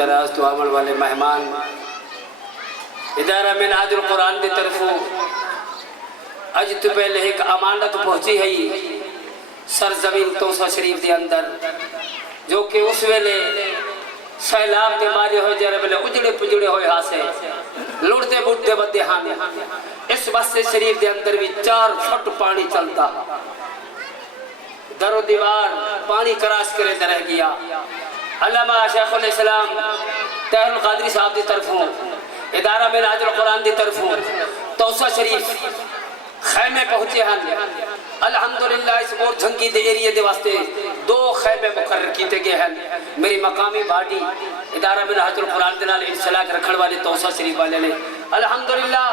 دراز تو آمن والے مہمان ادارہ منہاج القرآن دی طرفوں اج تو پہلے ایک امانت پہنچی ہے سرزمین توسا شریف دے اندر جو کہ اس ویلے سیلاب دے مارے ہوئے جرے بلے اجڑے پجڑے ہوئے ہاسے لڑتے بڑھتے بدے ہانے اس بستے شریف دے اندر بھی 4 فٹ پانی چلتا در و دیوار پانی کراس کرے در رہ گیا علامہ شیخ الاسلام طاہر القادری صاحب دی طرفوں ادارہ منہاج القرآن دی طرفوں توسا شریف خیمے پہنچے ہیں الحمدللہ اس بور جھنگی دے ایریے دے واسطے 2 خیمے مقرر کیتے گئے ہیں میری مقامی باڈی ادارہ منہاج القرآن دے نال انشاءاللہ رکھڑ والے توسا شریف والے نے الحمدللہ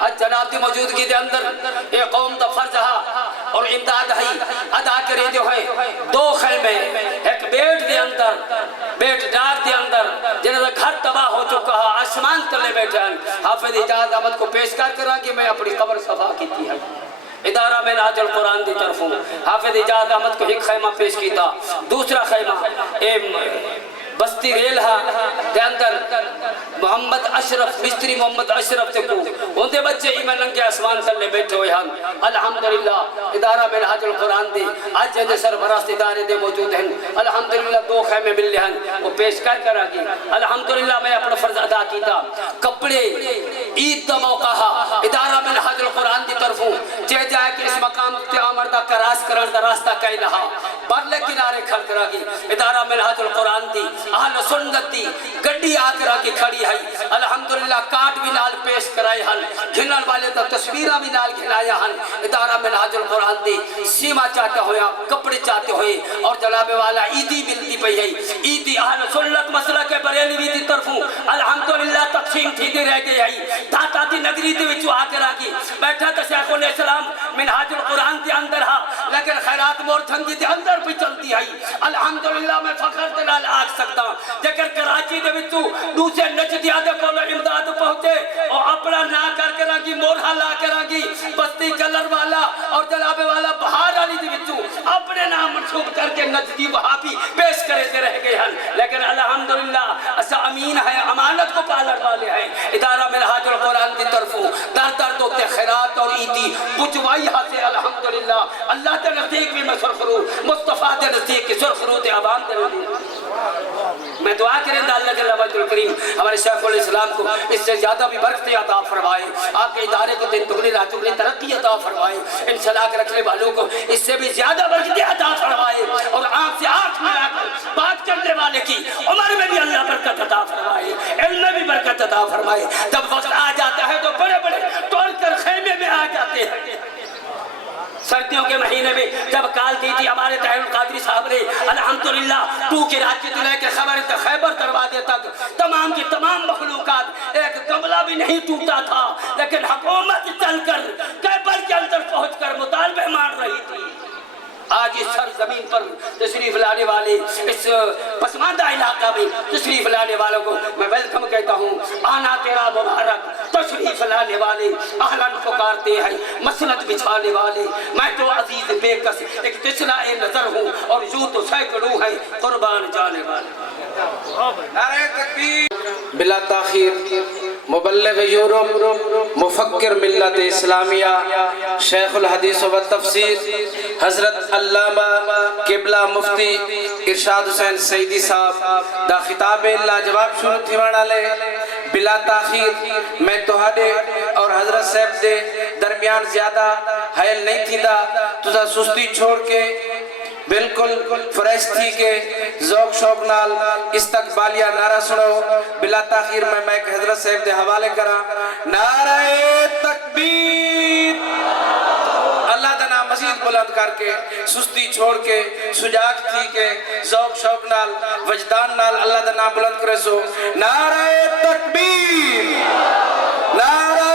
آج جناب دی موجودگی دے اندر ایک قوم دا فرض اور امداد ہے ادا کرے دے ہوئے 2 خیمے ایک بیٹ دے اندر بیٹ ڈار دے اندر جنہاں دا گھر تباہ ہو چکا ہے آسمان تلے بیٹھے ہیں حافظ اجازت احمد کو پیش کر کہ میں اپنی قبر صفا کیتی ہے ادارہ منہاج القرآن دی طرفوں حافظ اجازت احمد کو ایک خیمہ پیش کیتا دوسرا خیمہ بستی ریل دے اندر محمد اشرف مستری محمد اشرف سے کو ان دے بچے ایمان لنگے آسمان تلے بیٹھے ہوئے ہیں الحمدللہ ادارہ منہاج القرآن دے آج جنہیں سربراست ادارے دے موجود ہیں الحمدللہ 2 خیمے مل لے ہیں وہ پیش کر آگی الحمدللہ میں اپنا فرض ادا کیتا کپڑے عید دا موقع ادارہ منہاج القرآن دی طرفوں چہ جائے کہ اس مقام تے آمردہ کراس کرن دا راستہ کئی رہا پرلے کنارے کھڑ کر آگی ادارہ منہاج القرآن دی اہل سنت دی گڈی آکر آگی کھڑی ہے الحمدللہ کارڈ بھی نال پیش کرائے ہیں گھنن والے دا تصویرہ بھی نال گھنایا ہیں ادارہ منہاج القرآن دی سیما چاہتے ہوئے کپڑے چاہتے ہوئے اور جناب والا عیدی ملتی پئی ہے عیدی اہل سنت مسئلہ کے بریلوی دی طرفوں الحمدللہ تقسیم تھی دے رہ گئے ہیں داتا دی نگری دے وچو آکر آگی بیٹھا تا شیخ الاسلام منہاج القرآن دے اندر ہا لیکن خیرات مور دھنگی دے اندر بھی چلتی ہے الحمدللہ میں فخر دلال آگ سکتا جگر کراچی دے وچو دوسرے نجدیہ دے کولو امداد پہنچے اور اپنا نا کر کے رنگی مورہا لا کے رنگی بستی کلر والا اور جلابے والا بہار علی دے وچو اپنے نام منصوب کر کے نجدی وہابی پیش کرے دے رہ گئے ہیں لیکن الحمدللہ اسا امین ہے امانت کو پالر والے ہیں ادارہ منہاج القرآن کی طرفوں در در دوتے خیرات اور عیدی پچوائی حاصل الحمدللہ اللہ تے نزدیک بھی میں سرخرو مصطفیٰ تے نزدیک کی سرخرو تے عوام تے نزدیک میں دعا کریں دا اللہ جل وجل الکریم ہمارے شیخ الاسلام کو اس سے زیادہ بھی برکت عطا فرمائے آپ کے ادارے کو دن دگنی رات دگنی ترقی عطا فرمائے انسلاک رکھنے والوں کو اس سے بھی زیادہ برکت عطا فرمائے اور آنکھ سے آنکھ میں آ کر بات کرنے والے کی عمر میں بھی اللہ برکت عطا فرمائے علم میں بھی برکت عطا فرمائے جب وقت آ جاتا ہے تو بڑے بڑے ٹول کر خیمے میں آ جاتے ہیں سردیوں کے مہینے میں جب کال دی تھی ہمارے طاہر القادری صاحب نے الحمدللہ تو کے رات کی دلائے کے خبر خیبر دروازے تک تمام کی تمام مخلوقات ایک گملہ بھی نہیں ٹوٹا تھا لیکن حکومت چل کر خیبر کے اندر پہنچ کر مطالبے مان رہی تھی آج اس سرزمین پر تشریف لانے والے اس پسماندہ علاقہ میں تشریف لانے والوں کو میں ویلکم کہتا ہوں آنا تیرا مبارک تشریف لانے والے اہلاً پکارتے ہیں مسنت بچھانے والے میں تو عزیز بے کس ایک تشنہ نظر ہوں اور یوں تو سینکڑوں ہیں قربان جانے والے نعرہ تکبیر بلا تاخیر مبلغ یورپ مفکر ملت اسلامیہ شیخ الحدیث و تفسیر حضرت علامہ قبلہ مفتی ارشاد حسین سیدی صاحب دا خطاب اللہ جواب شروع تھی وڑا لے بلا تاخیر میں توہاڈے اور حضرت صاحب دے درمیان زیادہ حیل نہیں تھی دا تُسا سستی چھوڑ کے بالکل فریش تھی کے ذوق شوق نال استقبالیہ نعرہ سنو بلا تاخیر میں حضرت صاحب دے حوالے کرا نعرہ تکبیر اللہ دا نام مزید بلند کر کے سستی چھوڑ کے سجاگ تھی کے ذوق شوق نال وجدان نال اللہ دا نام بلند کرے سو نعرہ تکبیر نعرہ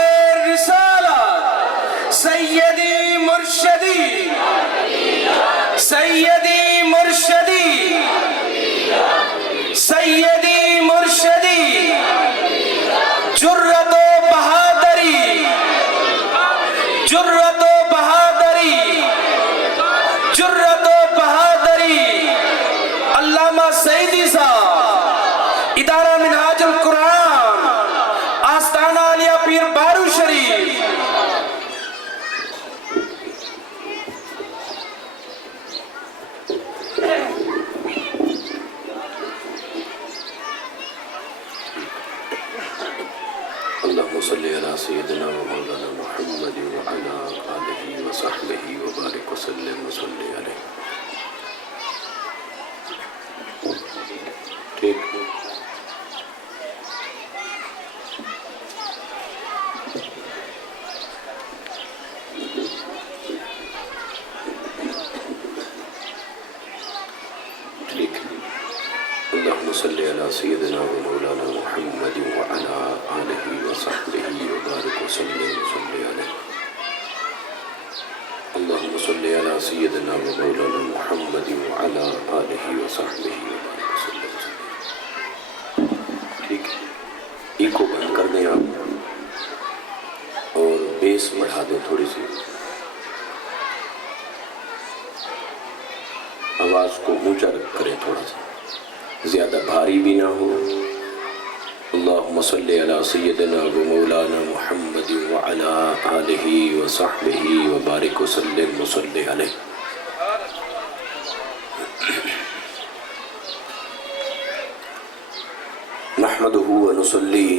رسالہ سیدی مرشدی سیدی مرشدی سیدی مرشدی جرت و بہادری جرت و بہادری جرت و بہادری علامہ سیدی صاحب ادارہ منہاج القرآن آستانہ علیہ پیر بارو شریف. اللهم صل على سيدنا ومولانا محمد وعلى آله وصحبه وبارك وسلم وصل عليه. ٹھیک ٹھیک. اللهم صل على سيدنا ومولانا محمد وعلى آله وصحبه وبارك وسلم وصل عليه. اللهم صل على سيدنا ومولانا محمد وعلى آله وصحبه وبارك وسلم وصل عليه. ٹھیک ہے. ایکو بند کر دیں آپ اور بیس بڑھا دیں تھوڑی سی. آواز کو اونچا کریں تھوڑا سا, زیادہ بھاری بھی نہ ہو. اللہم صلی علی سیدنا و مولانا محمد وعلا آلہ وصحبہ وبارک وسلم وصلی علیہ. نحمدہ ونصلی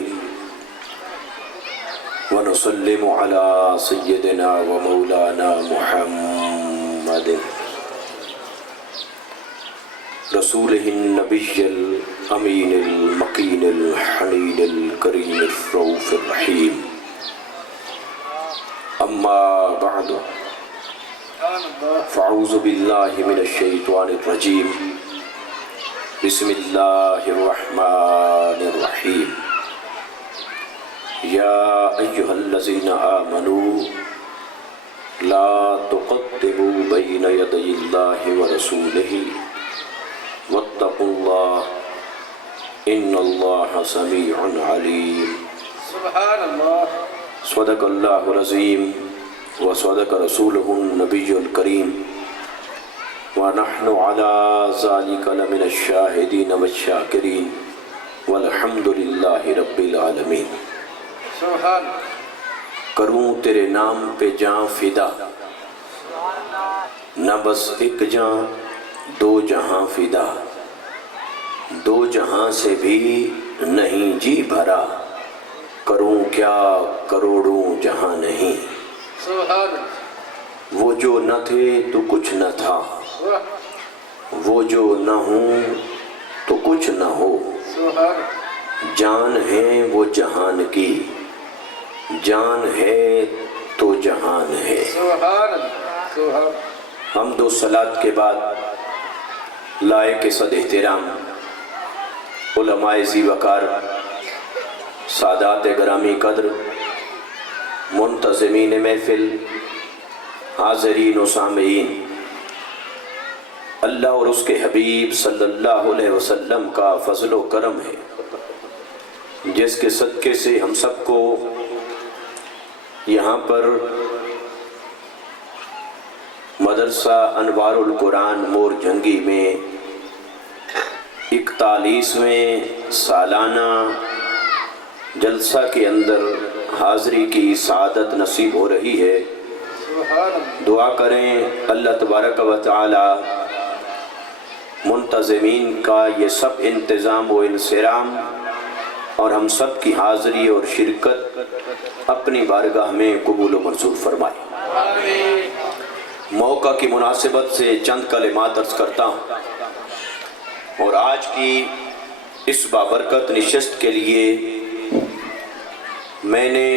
ونسلم علی سیدنا و مولانا محمد رسولہ النبی الامین المکین الحنین الکریم الرؤوف الرحیم. اما بعد فاعوذ باللہ من الشیطان الرجیم. بسم اللہ الرحمن الرحیم. یا ایہا الذین آمنوا لا تقدموا بین یدی اللہ ورسولہ واتقوا اللہ ان اللہ سمیع علیم. سبحان اللہ. صدق اللہ العظیم وصدق رسولہ النبی الکریم ونحن علی ذلک لمن الشاہدین والشاکرین والحمد للہ رب العالمین. سبحان. کروں تیرے نام پہ جاں فدا, نہ بس ایک جاں دو جہاں فدا, دو جہاں سے بھی نہیں جی بھرا, کروں کیا کروڑوں جہاں نہیں. سبحان. وہ جو نہ تھے تو کچھ نہ تھا, وہ جو نہ ہوں تو کچھ نہ ہو. سبحان. جان ہے وہ جہان کی, جان ہے تو جہان ہے. سبحان. سبحان. حمد و صلات کے بعد لائق صد احترام علماء ذی وقار, سادات گرامی قدر, منتظمین محفل, حاضرین و سامعین, اللہ اور اس کے حبیب صلی اللہ علیہ وسلم کا فضل و کرم ہے جس کے صدقے سے ہم سب کو یہاں پر مدرسہ انوار القرآن مور جھنگی میں 41ویں سالانہ جلسہ کے اندر حاضری کی سعادت نصیب ہو رہی ہے. دعا کریں اللہ تبارک و تعالی منتظمین کا یہ سب انتظام و انصرام اور ہم سب کی حاضری اور شرکت اپنی بارگاہ میں قبول و منظور فرمائے. موقع کی مناسبت سے چند کلمات عرض کرتا ہوں اور آج کی اس بابرکت نشست کے لیے میں نے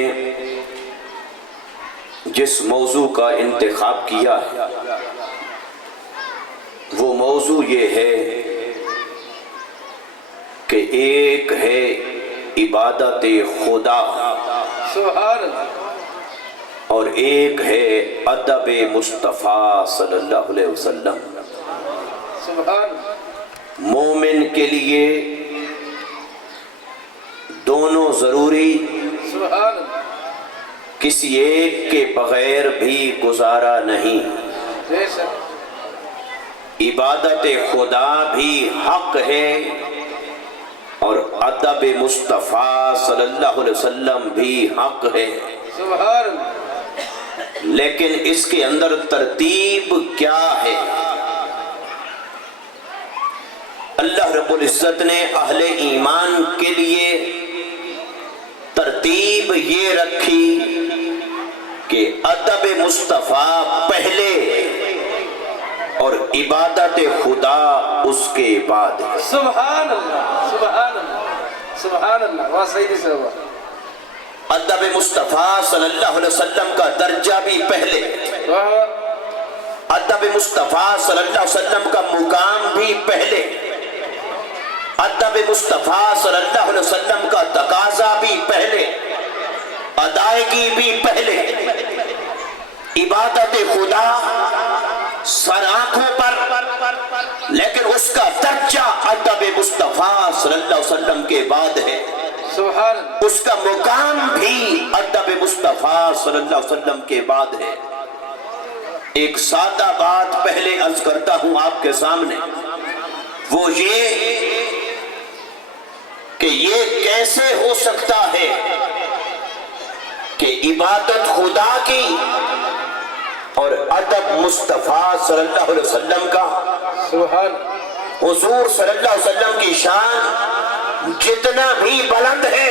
جس موضوع کا انتخاب کیا ہے وہ موضوع یہ ہے کہ ایک ہے عبادت خدا اور ایک ہے ادب مصطفیٰ صلی اللہ علیہ وسلم. مومن کے لیے دونوں ضروری, کسی ایک کے بغیر بھی گزارا نہیں. عبادت خدا بھی حق ہے اور ادب مصطفیٰ صلی اللہ علیہ وسلم بھی حق ہے، سبحان اللہ، لیکن اس کے اندر ترتیب کیا ہے؟ اللہ رب العزت نے اہل ایمان کے لیے ترتیب یہ رکھی کہ ادب مصطفیٰ پہلے اور عبادت خدا اس کے بعد ہے۔ سبحان اللہ، سبحان اللہ، سبحان اللہ، واہ صحیح سے ہوا۔ ادب مصطفیٰ صلی اللہ علیہ وسلم کا درجہ بھی پہلے، ادب مصطفیٰ صلی اللہ علیہ وسلم کا مقام بھی پہلے، ادب مصطفیٰ صلی اللہ علیہ وسلم کا تقاضا بھی پہلے، ادائیگی بھی پہلے، عبادت خدا سر آنکھوں پر، لیکن اس کا درجہ ادب مصطفیٰ صلی اللہ علیہ وسلم کے بعد ہے، سبحان اللہ، اس کا مقام بھی ادب مصطفیٰ صلی اللہ علیہ وسلم کے بعد ہے۔ ایک سادہ بات پہلے عرض کرتا ہوں آپ کے سامنے، وہ یہ کہ یہ کیسے ہو سکتا ہے کہ عبادت خدا کی اور ادب مصطفیٰ صلی اللہ علیہ وسلم کا، سبحان، حضور صلی اللہ علیہ وسلم کی شان جتنا بھی بلند ہے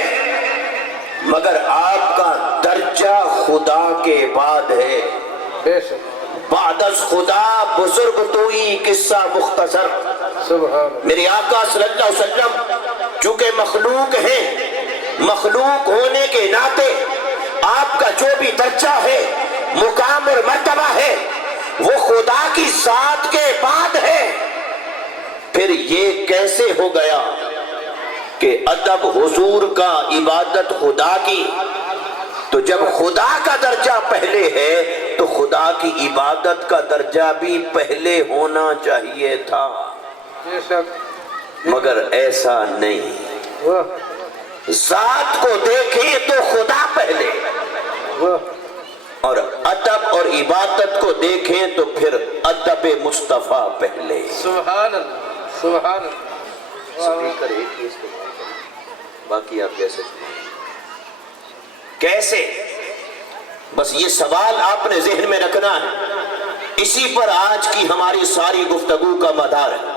مگر آپ کا درجہ خدا کے بعد ہے۔ بے شک، بعد از خدا بزرگ توئی قصہ مختصر۔ سبحان، میرے آقا صلی اللہ علیہ وسلم چونکہ مخلوق ہیں، مخلوق ہونے کے ناطے آپ کا جو بھی درجہ ہے، مقام اور مرتبہ ہے، وہ خدا کی ذات کے بعد ہے۔ پھر یہ کیسے ہو گیا کہ ادب حضور کا، عبادت خدا کی؟ تو جب خدا کا درجہ پہلے ہے تو خدا کی عبادت کا درجہ بھی پہلے ہونا چاہیے تھا، بے شک، مگر ایسا نہیں۔ واہ ذات کو دیکھیں تو خدا پہلے، واہ، اور ادب اور عبادت کو دیکھیں تو پھر ادب مصطفیٰ پہلے۔ سبحان اللہ، سبحان اللہ، سپیکر ایک ہی استعمال کریں، باقی آپ جیسے کیسے؟ بس یہ سوال آپ نے ذہن میں رکھنا ہے، اسی پر آج کی ہماری ساری گفتگو کا مدار ہے۔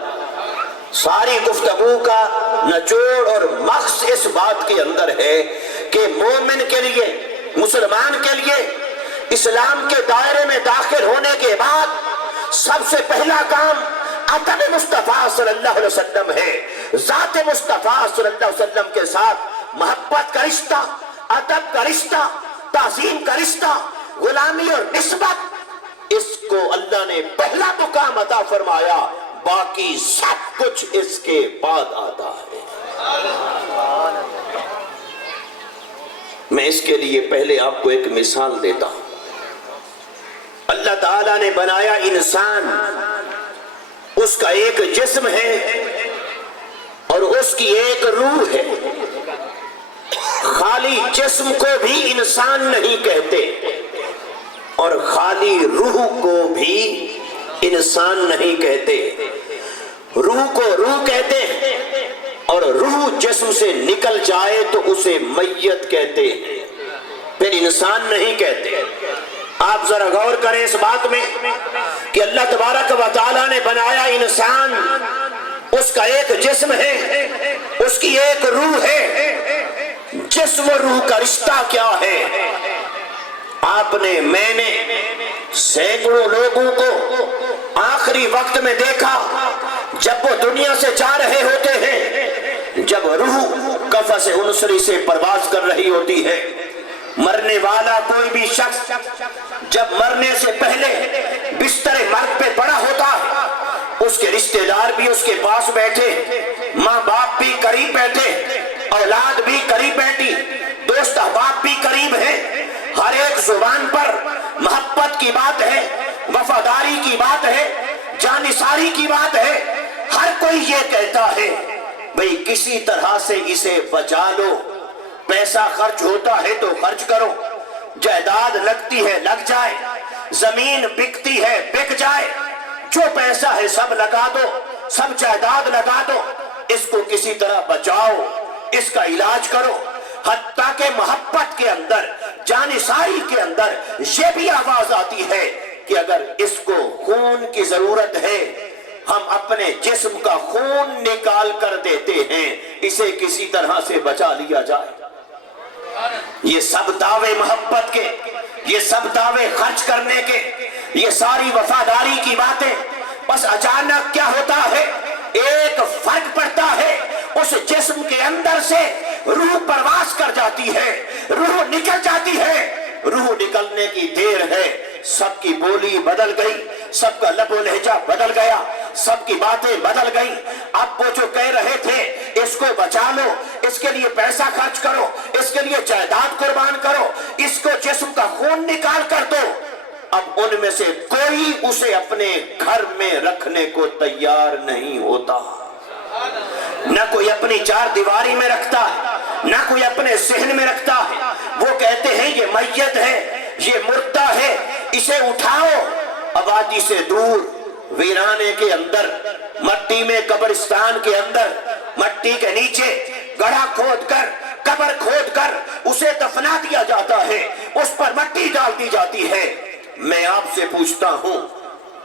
ساری گفتگو کا نچوڑ اور مقصد اس بات کے اندر ہے کہ مومن کے لیے، مسلمان کے لیے اسلام کے دائرے میں داخل ہونے کے بعد سب سے پہلا کام ادب مصطفیٰ صلی اللہ علیہ وسلم ہے۔ ذات مصطفیٰ صلی اللہ علیہ وسلم کے ساتھ محبت کا رشتہ، ادب کا رشتہ، تعظیم کا رشتہ، غلامی اور نسبت، اس کو اللہ نے پہلا مقام عطا فرمایا، باقی سب کچھ اس کے بعد آتا ہے۔ میں اس کے لیے پہلے آپ کو ایک مثال دیتا ہوں۔ اللہ تعالیٰ نے بنایا انسان، اس کا ایک جسم ہے اور اس کی ایک روح ہے۔ خالی جسم کو بھی انسان نہیں کہتے اور خالی روح کو بھی انسان نہیں کہتے۔ روح کو روح کہتے ہیں اور روح جسم سے نکل جائے تو اسے میت کہتے ہیں، پھر انسان نہیں کہتے۔ آپ ذرا غور کریں اس بات میں کہ اللہ تبارک و تعالیٰ نے بنایا انسان، اس کا ایک جسم ہے، اس کی ایک روح ہے۔ جسم و روح کا رشتہ کیا ہے؟ آپ نے، میں نے سینکڑوں لوگوں کو آخری وقت میں دیکھا جب وہ دنیا سے جا رہے ہوتے ہیں، جب روح قفس انسری سے پرواز کر رہی ہوتی ہے۔ مرنے والا کوئی بھی شخص جب مرنے سے پہلے بستر مرگ پہ پڑا ہوتا ہے، اس کے رشتہ دار بھی اس کے پاس بیٹھے، ماں باپ بھی قریب بیٹھے، اولاد بھی قریب بیٹھی، دوست احباب بھی قریب ہیں۔ ہر ایک زبان پر محبت کی بات ہے، وفاداری کی بات ہے، جانثاری کی بات ہے۔ ہر کوئی یہ کہتا ہے بھئی کسی طرح سے اسے بچا لو، پیسہ خرچ ہوتا ہے تو خرچ کرو، جائیداد لگتی ہے لگ جائے، زمین بکتی ہے بک جائے، جو پیسہ ہے سب لگا دو، سب جائیداد لگا دو، اس کو کسی طرح بچاؤ۔ اس کا علاج کرو۔ حتیٰ کہ محبت کے اندر، جانثاری کے اندر یہ بھی آواز آتی ہے کہ اگر اس کو خون کی ضرورت ہے ہم اپنے جسم کا خون نکال کر دیتے ہیں، اسے کسی طرح سے بچا لیا جائے۔ یہ سب دعوے محبت کے، یہ سب دعوے خرچ کرنے کے، یہ ساری وفاداری کی باتیں، بس اچانک کیا ہوتا ہے، ایک فرق پڑتا ہے، اس جسم کے اندر سے روح پرواز کر جاتی ہے، روح نکل جاتی ہے۔ روح نکلنے کی دیر ہے، سب کی بولی بدل گئی، سب کا لب و لہجہ بدل گیا، سب کی باتیں بدل گئی۔ اب وہ جو کہہ رہے تھے اس کو بچا لو، اس کے لیے پیسہ خرچ کرو، اس کے لیے جائیداد قربان کرو، اس کو جسم کا خون نکال کر دو، اب ان میں سے کوئی اسے اپنے گھر میں رکھنے کو تیار نہیں ہوتا۔ نہ کوئی اپنی چار دیواری میں رکھتا ہے، نہ کوئی اپنے صحن میں رکھتا ہے۔ وہ کہتے ہیں یہ میت ہے، یہ مردہ ہے، اسے اٹھاؤ آبادی سے دور، ویرانے کے اندر، مٹی میں، قبرستان کے اندر، مٹی کے نیچے گڑھا کھود کر، قبر کھود کر اسے دفنا دیا جاتا ہے، اس پر مٹی ڈال دی جاتی ہے۔ میں آپ سے پوچھتا ہوں،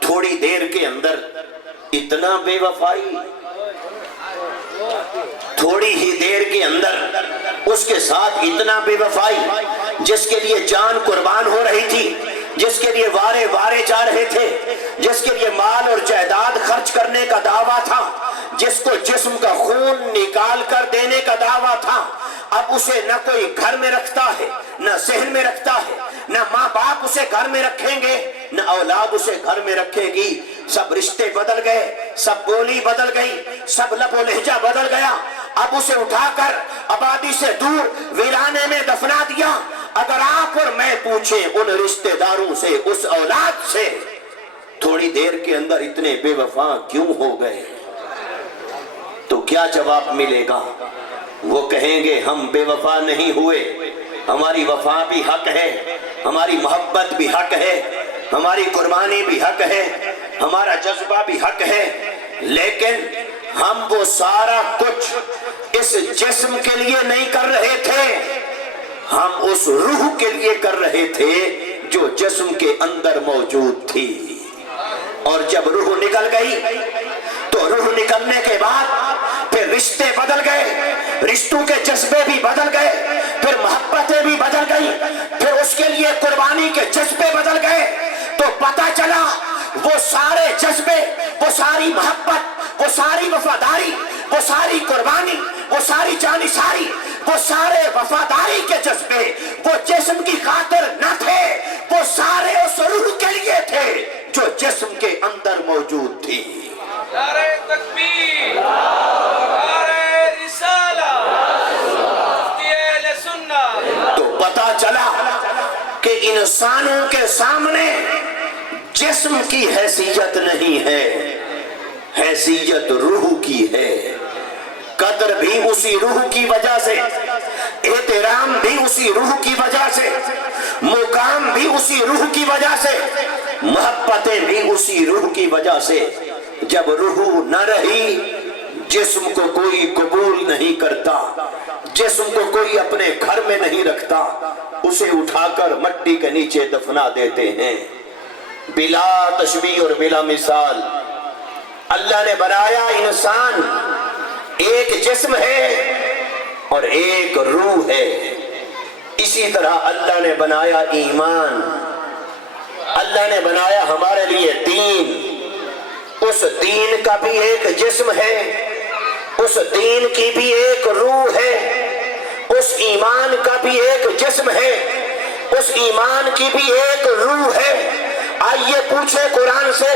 تھوڑی دیر کے اندر اتنا بے وفائی، تھوڑی ہی دیر کے اندر اس کے ساتھ اتنا بے وفائی، جس کے لیے جان قربان ہو رہی تھی، جس کے لیے وارے جا رہے تھے، جس کے لیے مال اور جائیداد خرچ کرنے کا دعویٰ تھا، جس کو جسم کا خون نکال کر دینے کا دعویٰ تھا، اب اسے نہ کوئی گھر میں رکھتا ہے، نہ صحن میں رکھتا ہے، نہ ماں باپ اسے گھر میں رکھیں گے، نہ اولاد اسے گھر میں رکھے گی۔ سب رشتے بدل گئے، سب بولی بدل گئی، سب لب و لہجہ بدل گیا۔ اب اسے اٹھا کر آبادی سے دور ویرانے میں دفنا دیا۔ اگر آپ اور میں پوچھیں ان رشتے داروں سے، اس اولاد سے، تھوڑی دیر کے اندر اتنے بے وفا کیوں ہو گئے، تو کیا جواب ملے گا؟ وہ کہیں گے ہم بے وفا نہیں ہوئے، ہماری وفا بھی حق ہے، ہماری محبت بھی حق ہے، ہماری قربانی بھی حق ہے، ہمارا جذبہ بھی حق ہے، لیکن ہم وہ سارا کچھ اس جسم کے لیے نہیں کر رہے تھے، ہم اس روح کے لیے کر رہے تھے جو جسم کے اندر موجود تھی۔ اور جب روح نکل گئی تو روح نکلنے کے بعد پھر رشتے بدل گئے، رشتوں کے جذبے بھی بدل گئے، پھر محبتیں بھی بدل گئی، پھر اس کے لیے قربانی کے جذبے بدل گئے، تو پتہ چلا وہ سارے جذبے، وہ ساری محبت، وہ ساری وفاداری، وہ ساری قربانی، وہ ساری جانثاری، وہ سارے وفاداری کے جذبے وہ جسم کی خاطر نہ تھے، وہ سارے اس روح کے لیے تھے جو جسم کے اندر موجود تھی۔ نعرہ تکبیر، نعرہ رسالہ، مفتی اہل سنت۔ تو پتہ چلا کہ انسانوں کے سامنے جسم کی حیثیت نہیں ہے، حیثیت روح کی ہے۔ قدر بھی اسی روح کی وجہ سے، احترام بھی اسی روح کی وجہ سے، مقام بھی اسی روح کی وجہ سے، محبتیں بھی اسی روح کی وجہ سے۔ جب روح نہ رہی، جسم کو کوئی قبول نہیں کرتا، جسم کو کوئی اپنے گھر میں نہیں رکھتا، اسے اٹھا کر مٹی کے نیچے دفنا دیتے ہیں۔ بلا تشبیہ اور بلا مثال اللہ نے بنایا انسان، ایک جسم ہے اور ایک روح ہے۔ اسی طرح اللہ نے بنایا ایمان، اللہ نے بنایا ہمارے لیے دین، اس دین کا بھی ایک جسم ہے، اس دین کی بھی ایک روح ہے، اس ایمان کا بھی ایک جسم ہے، اس ایمان کی بھی ایک روح ہے۔ آئیے پوچھیں قرآن سے،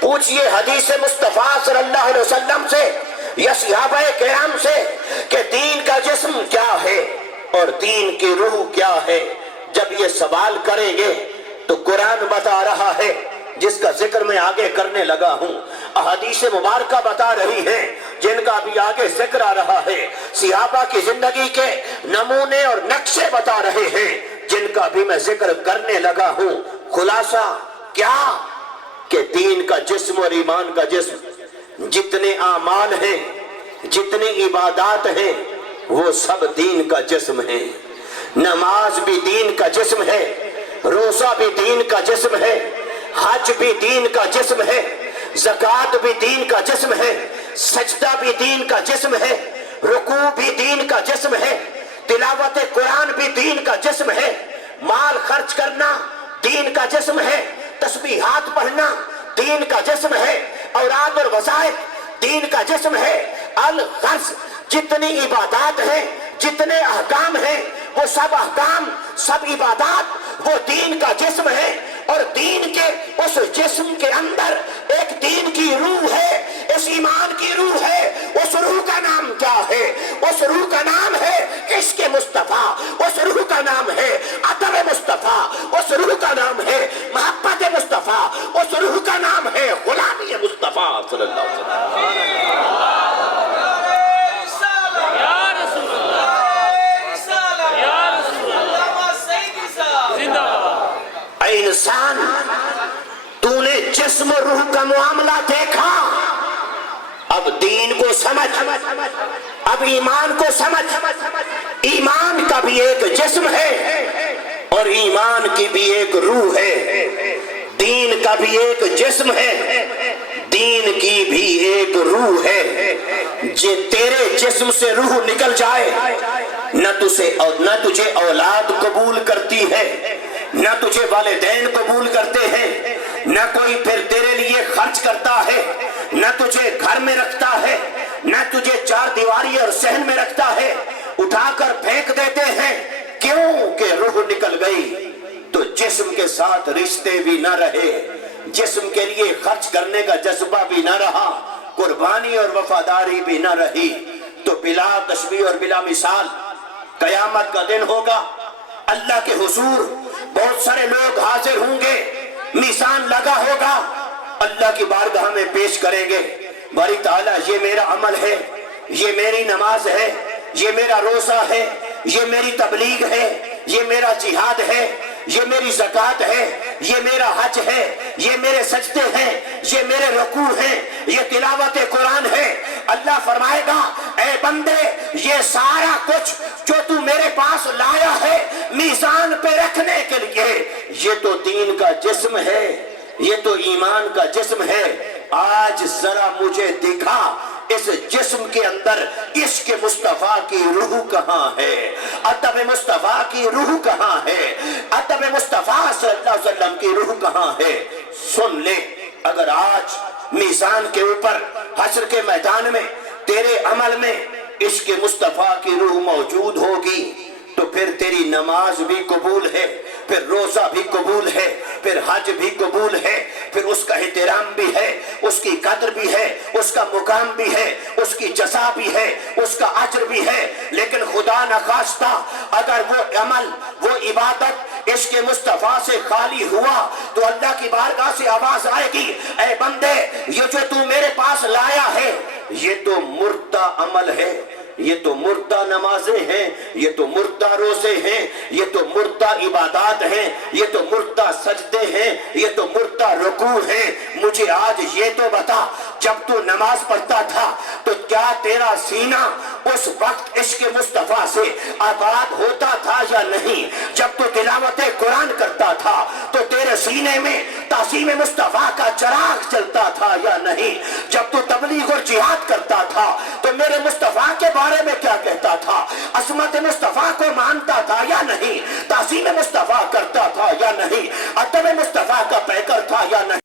پوچھئے حدیث مصطفیٰ صلی اللہ علیہ وسلم سے یا صحابہ کرام سے کہ دین کا جسم کیا ہے اور دین کی روح کیا ہے۔ جب یہ سوال کریں گے تو قرآن بتا رہا ہے، جس کا ذکر میں آگے کرنے لگا ہوں، احادیث مبارکہ بتا رہی ہیں جن کا بھی آگے ذکر آ رہا ہے، صحابہ کی زندگی کے نمونے اور نقشے بتا رہے ہیں جن کا بھی میں ذکر کرنے لگا ہوں۔ خلاصہ کیا کہ دین کا جسم اور ایمان کا جسم، جتنے اعمال ہیں، جتنی عبادات ہیں، وہ سب دین کا جسم ہے۔ نماز بھی دین کا جسم ہے، روزہ بھی دین کا جسم ہے، حج بھی دین کا جسم ہے، زکوٰۃ بھی دین کا جسم ہے، سجدہ بھی دین کا جسم ہے، رکوع بھی دین کا جسم ہے، تلاوت قرآن بھی دین کا جسم ہے، مال خرچ کرنا دین کا جسم ہے، تسبیحات پڑھنا دین کا جسم ہے، اوراد اور وظائف دین کا جسم ہے۔ الغرض جتنی عبادات ہیں، جتنے احکام ہیں، وہ سب احکام، سب عبادات وہ دین کا جسم ہے، اور دین کے اس جسم کے اندر ایک دین کی روح ہے، اس ایمان کی روح ہے۔ اس روح کا نام کیا ہے؟ اس روح کا نام ہے عشق مصطفیٰ، اس روح کا نام ہے ادب مصطفیٰ، اس روح کا نام ہے محبت مصطفیٰ، اس روح کا نام ہے غلامی مصطفیٰ صلی اللہ علیہ وسلم۔ اے انسان، تو نے جسم و روح کا معاملہ دیکھا، اب دین کو سمجھ، اب ایمان کو سمجھ۔ ایمان کا بھی ایک جسم ہے اور ایمان کی بھی ایک روح ہے، دین کا بھی ایک جسم ہے، دین کی بھی ایک روح ہے۔ جے تیرے جسم سے روح نکل جائے، نہ تجھے اولاد قبول کرتی ہے، نہ تجھے والدین قبول کرتے ہیں، نہ کوئی پھر تیرے لیے خرچ کرتا ہے، نہ تجھے گھر میں رکھتا ہے، نہ تجھے چار دیواری اور صحن میں رکھتا ہے، اٹھا کر پھینک دیتے ہیں۔ کیوں کہ روح نکل گئی تو جسم کے ساتھ رشتے بھی نہ رہے، جسم کے لیے خرچ کرنے کا جذبہ بھی نہ رہا، قربانی اور وفاداری بھی نہ رہی۔ تو بلا تشبیہ اور بلا مثال قیامت کا دن ہوگا، اللہ کے حضور بہت سارے لوگ حاضر ہوں گے، میزان لگا ہوگا، اللہ کی بارگاہ میں پیش کریں گے، باری تعالیٰ یہ میرا عمل ہے، یہ میری نماز ہے، یہ میرا روزہ ہے، یہ میری تبلیغ ہے، یہ میرا جہاد ہے، یہ میری زکوٰۃ ہے، یہ میرا حج ہے، یہ میرے سجدے ہیں، یہ میرے رکوع ہیں، یہ تلاوت قرآن ہے۔ اللہ فرمائے گا اے بندے، یہ سارا کچھ جو تو میرے پاس لایا ہے میزان پہ رکھنے کے لیے، یہ تو دین کا جسم ہے، یہ تو ایمان کا جسم ہے۔ آج ذرا مجھے دکھا اس جسم کے اندر عشق مصطفیٰ کی روح کہاں ہے، ادب مصطفیٰ کی روح کہاں ہے، ادب مصطفیٰ صلی اللہ علیہ وسلم کی روح کہاں ہے۔ سن لے، اگر آج میزان کے اوپر حشر کے میدان میں تیرے عمل میں عشق مصطفیٰ کی روح موجود ہوگی تو پھر تیری نماز بھی قبول ہے، پھر روزہ بھی قبول ہے، پھر حج بھی قبول ہے، پھر اس کا احترام بھی ہے، اس کی قدر بھی ہے، اس کا مقام بھی ہے، اس کی جزا بھی ہے، اس کا اجر بھی ہے۔ لیکن خدا نخواستہ اگر وہ عمل، وہ عبادت عشق مصطفیٰ سے خالی ہوا تو اللہ کی بارگاہ سے آواز آئے گی، اے بندے، یہ جو تو میرے پاس لایا ہے یہ تو مردہ عمل ہے، یہ تو مردہ نمازیں ہیں، یہ تو مردہ روزے ہیں، یہ تو مردہ عبادات ہیں، یہ تو مردہ سجدے ہیں، یہ تو مردہ رکوع ہیں۔ مجھے آج یہ تو بتا، جب تو نماز پڑھتا تھا تو کیا تیرا سینہ اس وقت عشق مصطفیٰ سے آباد ہوتا تھا یا نہیں؟ جب تو تلاوت قرآن کرتا تھا تو تیرے سینے میں تعظیم مصطفیٰ کا چراغ چلتا تھا یا نہیں؟ جب تو تبلیغ اور جہاد کرتا تھا تو میرے مصطفیٰ کے بارے میں کیا کہتا تھا؟ عظمت مصطفیٰ کو مانتا تھا یا نہیں؟ تعظیم مصطفیٰ کرتا تھا یا نہیں؟ ادب مصطفیٰ کا پیکر تھا یا نہیں؟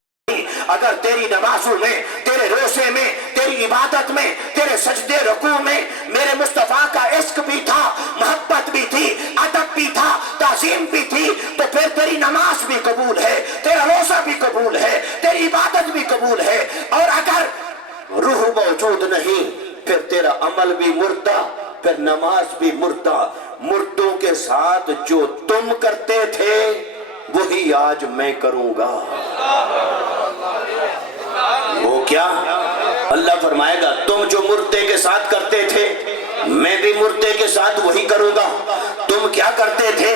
اگر تیری نمازوں میں، تیرے روزے میں، تیری عبادت میں، تیرے سجدے رکوع میں میرے مصطفیٰ کا عشق بھی تھا، محبت بھی تھی، ادب بھی تھا، تعظیم بھی تھی، تو پھر تیری نماز بھی قبول ہے، تیرا روزہ بھی قبول ہے، تیری عبادت بھی قبول ہے۔ اور اگر روح موجود نہیں پھر تیرا عمل بھی مردہ، پھر نماز بھی مردہ۔ مردوں کے ساتھ جو تم کرتے تھے وہی آج میں کروں گا۔ وہ کیا؟ اللہ فرمائے گا تم جو مردے کے ساتھ کرتے تھے میں بھی مردے کے ساتھ وہی کروں گا۔ تم کیا کرتے تھے؟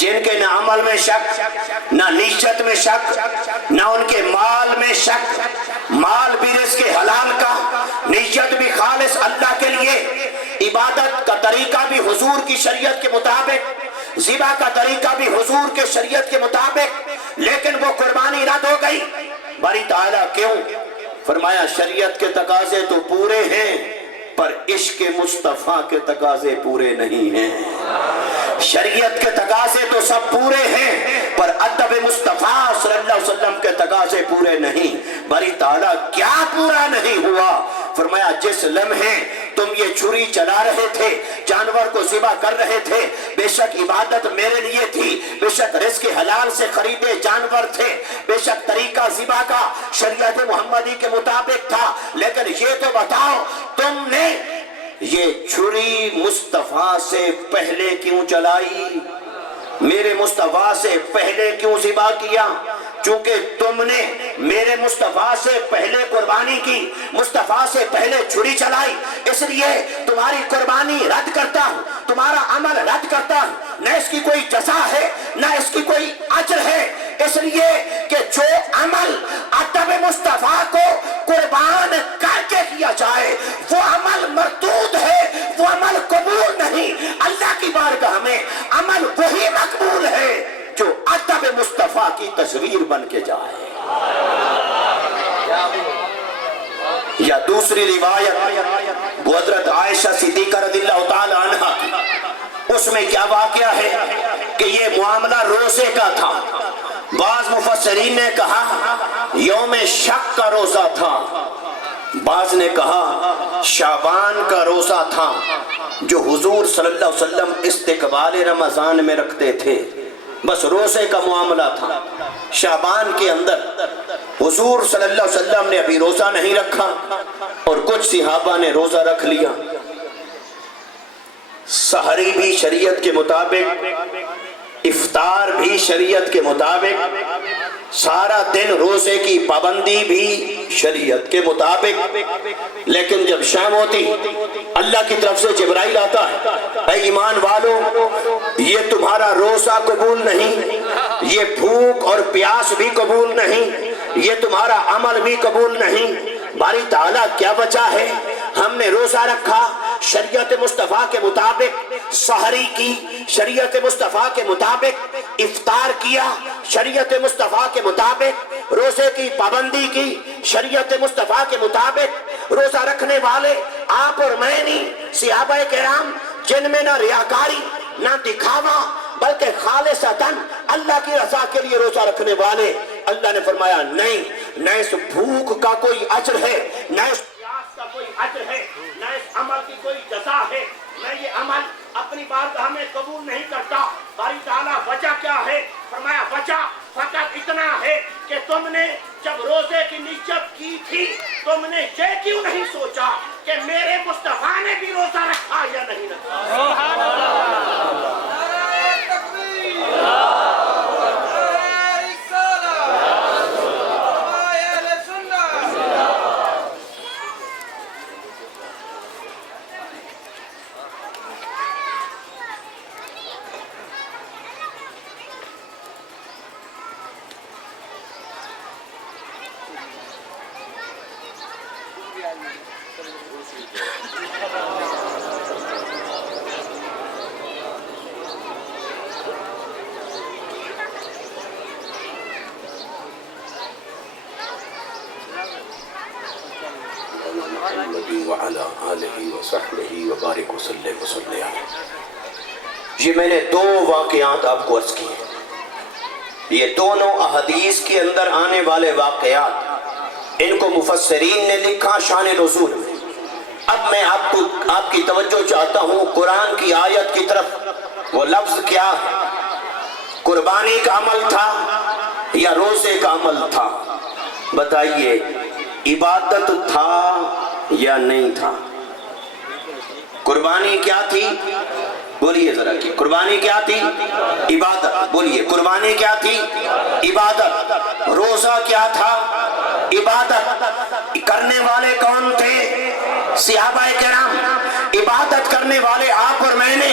جن کے نہ عمل میں شک، نہ نیت میں شک، نہ ان کے مال میں شک، مال بھی رزق حلال کا، نیت بھی خالص اللہ کے لیے، عبادت کا طریقہ بھی حضور کی شریعت کے مطابق، ذبح کا طریقہ بھی حضور کے شریعت کے مطابق، لیکن وہ قربانی رد ہو گئی۔ باری تعالیٰ کیوں؟ فرمایا شریعت کے تقاضے تو پورے ہیں پر عشق مصطفیٰ کے تقاضے پورے نہیں ہیں۔ شریعت کے تقاضے تو سب پورے ہیں پر ادب مصطفیٰ صلی اللہ علیہ وسلم کے تقاضے پورے نہیں۔ باری تعالیٰ کیا پورا نہیں ہوا؟ فرمایا جس لمحے تم یہ چھری چلا رہے تھے، جانور کو ذبح کر رہے تھے، بے شک عبادت میرے لیے تھی، بے شک رزق حلال سے خریدے جانور تھے، بے شک طریقہ ذبح کا شریعت محمدی کے مطابق تھا، لیکن یہ تو بتاؤ تم نے یہ چھری مصطفیٰ سے پہلے کیوں چلائی؟ میرے مصطفیٰ سے پہلے کیوں ذبح کیا؟ چونکہ تم نے میرے مصطفیٰ سے پہلے قربانی کی، مصطفیٰ سے پہلے چھری چلائی، اس لیے تمہاری قربانی رد کرتا ہوں، تمہارا عمل رد کرتا ہوں، نہ اس کی کوئی جزا ہے نہ اس کی کوئی اجر ہے، اس لیے کہ جو عمل ادب مصطفیٰ کو قربان کر کے کیا جائے وہ عمل مردود ہے، وہ عمل قبول نہیں۔ اللہ کی بارگاہ میں عمل وہی مقبول ہے جو ادب مصطفیٰ کی تصویر بن کے جائے۔ یا دوسری روایت وہ حضرت عائشہ صدیقہ رضی اللہ تعالی عنہ کی، اس میں کیا واقعہ ہے کہ یہ معاملہ روزے کا تھا۔ بعض مفسرین نے کہا یوم شک کا روزہ تھا، بعض نے کہا شعبان کا روزہ تھا جو حضور صلی اللہ علیہ وسلم استقبال رمضان میں رکھتے تھے، بس روزے کا معاملہ تھا۔ شعبان کے اندر حضور صلی اللہ علیہ وسلم نے ابھی روزہ نہیں رکھا اور کچھ صحابہ نے روزہ رکھ لیا۔ سحری بھی شریعت کے مطابق، افطار بھی شریعت کے مطابق، سارا دن روزے کی پابندی بھی شریعت کے مطابق، لیکن جب شام ہوتی اللہ کی طرف سے جبرائیل آتا ہے، اے ایمان والو یہ تمہارا روزہ قبول نہیں، یہ بھوک اور پیاس بھی قبول نہیں، یہ تمہارا عمل بھی قبول نہیں۔ باری تعالیٰ کیا وجہ ہے؟ ہم نے روزہ رکھا شریعت مصطفیٰ کے مطابق، سحری کی شریعت مصطفیٰ کے مطابق، افطار کیا شریعت مصطفیٰ کے مطابق، روزے کی پابندی کی شریعت مصطفیٰ کے مطابق۔ روزہ رکھنے والے آپ اور میں نہیں، صحابہ کرام جن میں نہ ریاکاری نہ دکھاوا بلکہ خالصتاً اللہ کی رضا کے لیے روزہ رکھنے والے۔ اللہ نے فرمایا نہیں، نہ اس بھوک کا کوئی اجر ہے، نہ اس پیاس کا کوئی اجر ہے، نہ اس عمل کی کوئی جزا ہے، میں یہ عمل اپنی بارگاہ میں قبول نہیں کرتا۔ باری تعالیٰ وجہ کیا ہے؟ فرمایا وجہ فقط اتنا ہے کہ تم نے جب روزے کی نیت کی تھی تم نے یہ کیوں نہیں سوچا کہ میرے مصطفیٰ نے بھی روزہ رکھا یا نہیں رکھا؟ سبحان اللہ۔ وعلى آلہ وصحبہ وبارک وسلم وسلم علیہ۔ یہ میں نے دو واقعات آپ کو عرض کیے، یہ دونوں احادیث کے اندر آنے والے واقعات، ان کو مفسرین نے لکھا شان نزول میں۔ اب میں آپ کی توجہ چاہتا ہوں قرآن کی آیت کی طرف۔ وہ لفظ کیا ہے؟ قربانی کا عمل تھا یا روزے کا عمل تھا؟ بتائیے، عبادت تھا یا نہیں تھا؟ قربانی کیا تھی؟ بولیے ذرا کہ قربانی کیا تھی؟ عبادت۔ بولیے قربانی کیا تھی؟ عبادت۔ روزہ کیا تھا؟ عبادت۔ کرنے والے کون تھے؟ صحابہ کرام۔ عبادت کرنے والے آپ اور میں نے۔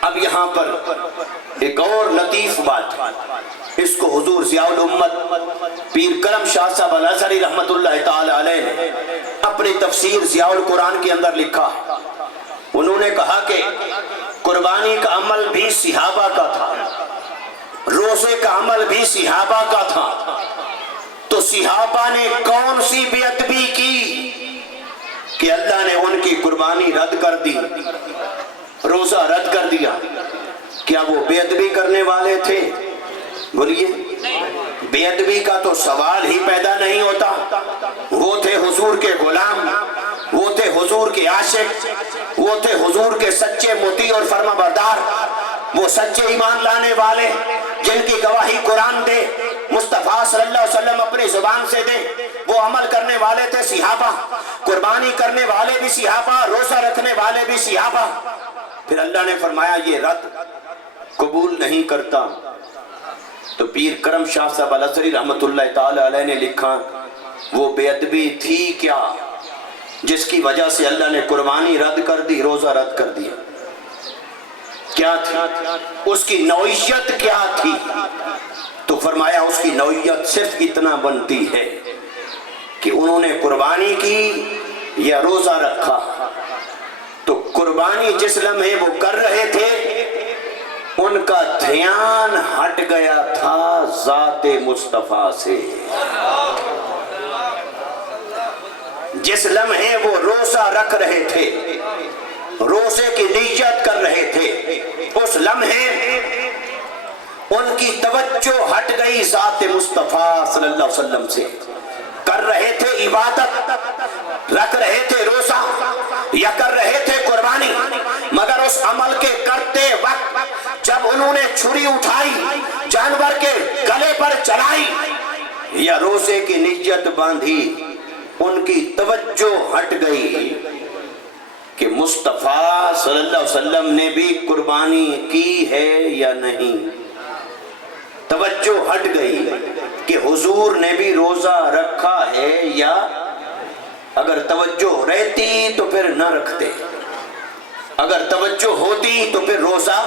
اب یہاں پر ایک اور لطیف بات، اس کو حضور ضیاء الامت پیر کرم شاہ صاحب الازہری رحمت اللہ تعالی علیہ نے اپنی تفسیر ضیاء القرآن کے اندر لکھا ہے۔ انہوں نے کہا کہ قربانی کا عمل بھی صحابہ کا تھا، روزے کا عمل بھی صحابہ کا تھا، تو صحابہ نے کون سی بے ادبی کی کہ اللہ نے ان کی قربانی رد کر دی، روزہ رد کر دیا؟ کیا وہ بے ادبی کرنے والے تھے؟ بولیے، بے ادبی کا تو سوال ہی پیدا نہیں ہوتا۔ وہ تھے حضور کے غلام، وہ تھے حضور کے عاشق، وہ تھے حضور کے سچے مطیع اور فرما بردار، وہ سچے ایمان لانے والے جن کی گواہی قرآن دے، مصطفیٰ صلی اللہ علیہ وسلم اپنی زبان سے دے، وہ عمل کرنے والے تھے صحابہ، قربانی کرنے والے بھی صحابہ، روزہ رکھنے والے بھی صحابہ۔ پھر اللہ نے فرمایا یہ رد قبول نہیں کرتا، تو پیر کرم شاہ صاحب الازہری رحمت اللہ تعالی علیہ نے لکھا وہ بے ادبی تھی کیا جس کی وجہ سے اللہ نے قربانی رد کر دی، روزہ رد کر دیا؟ کیا تھی اس کی نوعیت؟ کیا تھی؟ تو فرمایا اس کی نوعیت صرف اتنا بنتی ہے کہ انہوں نے قربانی کی یا روزہ رکھا۔ تو قربانی جس لمحے وہ کر رہے تھے ان کا دھیان ہٹ گیا تھا ذات مصطفیٰ سے۔ جس لمحے وہ روزہ رکھ رہے تھے، روزے کی نیت کر رہے تھے، اس لمحے ان کی توجہ ہٹ گئی ذات مصطفیٰ صلی اللہ علیہ وسلم سے۔ کر رہے تھے عبادت، رکھ رہے تھے روزہ یا کر رہے تھے قربانی، مگر اس عمل کے کرتے وقت جب انہوں نے چھری اٹھائی، جانور کے گلے پر چلائی یا روزے کی نیت باندھی، ان کی توجہ ہٹ گئی کہ مصطفیٰ صلی اللہ علیہ وسلم نے بھی قربانی کی ہے یا نہیں۔ توجہ ہٹ گئی کہ حضور نے بھی روزہ رکھا ہے یا، اگر توجہ رہتی تو پھر نہ رکھتے، اگر توجہ ہوتی تو پھر روزہ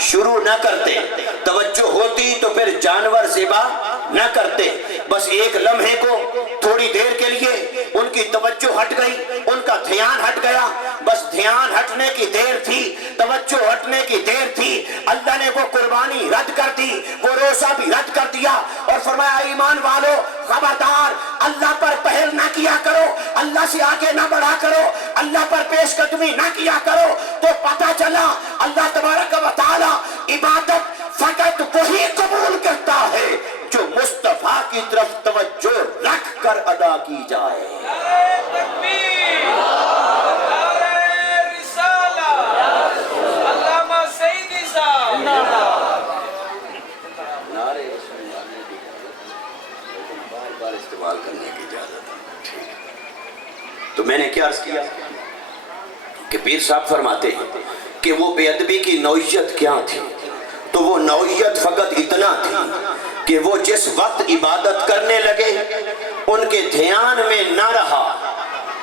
شروع نہ کرتے، توجہ ہوتی تو پھر جانور ذبح نہ کرتے۔ بس ایک لمحے کو تھوڑی دیر کے لیے ان کی توجہ ہٹ گئی، ان کا دھیان ہٹ گیا، بس دھیان ہٹنے کی دیر تھی، توجہ ہٹنے کی دیر تھی، اللہ نے وہ قربانی رد کر دی، وہ روزہ بھی رد کر دیا اور فرمایا ایمان والو خبردار، اللہ پر پہل نہ کیا کرو، اللہ سے آگے نہ بڑھا کرو، اللہ پر پیش قدمی نہ کیا کرو۔ تو پتہ چلا اللہ تبارک و تعالی عبادت فقط وہی قبول کرتا ہے جو مصطفیٰ کی طرف توجہ رکھ کر ادا کی جائے۔ استعمال کرنے کی اجازت ہے۔ تو میں نے کیا عرض کیا کہ پیر صاحب فرماتے ہیں کہ وہ بے ادبی کی نوعیت کیا تھی؟ تو وہ نوعیت فقط اتنا تھی کہ وہ جس وقت عبادت کرنے لگے ان کے دھیان میں نہ رہا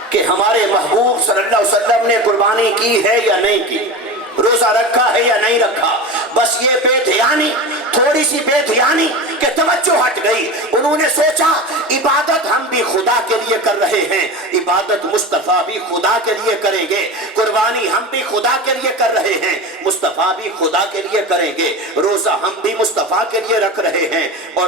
کہ ہمارے محبوب صلی اللہ علیہ وسلم نے قربانی کی ہے یا نہیں کی، روزہ رکھا ہے یا نہیں رکھا۔ بس یہ بے دھیانی، تھوڑی سی بے دھیانی کہ توجہ ہٹ گئی، انہوں نے سوچا عبادت ہم بھی خدا کے لیے کر رہے ہیں، عبادت مصطفیٰ بھی خدا کے لیے کریں گے، قربانی ہم بھی خدا کے لیے کر رہے ہیں، مصطفیٰ بھی خدا کے لیے کریں گے، روزہ ہم بھی مصطفیٰ کے لیے رکھ رہے ہیں اور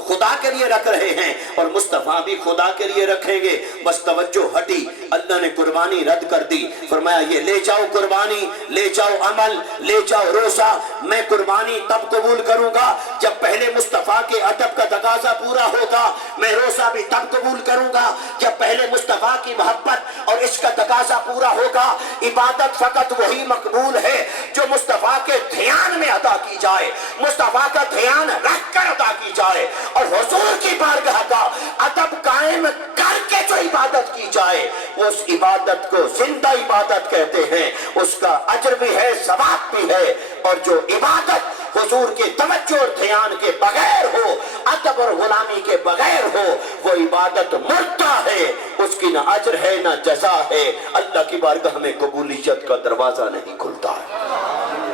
خدا کے لیے رکھ رہے ہیں اور مصطفیٰ بھی خدا کے لیے رکھیں گے۔ بس توجہ ہٹی، اللہ نے قربانی رد کر دی، فرمایا یہ لے جاؤ قربانی، لے جاؤ عمل، لے جاؤ روزہ، میں قربانی تب قبول کروں گا جب پہلے مصطفیٰ کے ادب کا تقاضا پورا ہوگا، میں روزہ بھی تب قبول کروں گا جب پہلے مصطفیٰ کی محبت اور عشق کا تقاضا پورا ہوگا۔ عبادت فقط وہی مقبول ہے جو مصطفیٰ کے دھیان میں ادا کی جائے، مصطفیٰ کا دھیان رکھ کر ادا کی جائے اور حضور کی بارگاہ کا ادب قائم کر کے جو عبادت کی جائے اس عبادت کو زندہ عبادت کہتے ہیں، اس کا اجر بھی ہے، ثواب بھی ہے۔ اور جو عبادت حضور کے توجہ اور دھیان کے بغیر ہو، ادب اور غلامی کے بغیر ہو، وہ عبادت مردہ ہے، اس کی نہ اجر ہے نہ جزا ہے، اللہ کی بارگاہ میں قبولیت کا دروازہ نہیں کھلتا ہے۔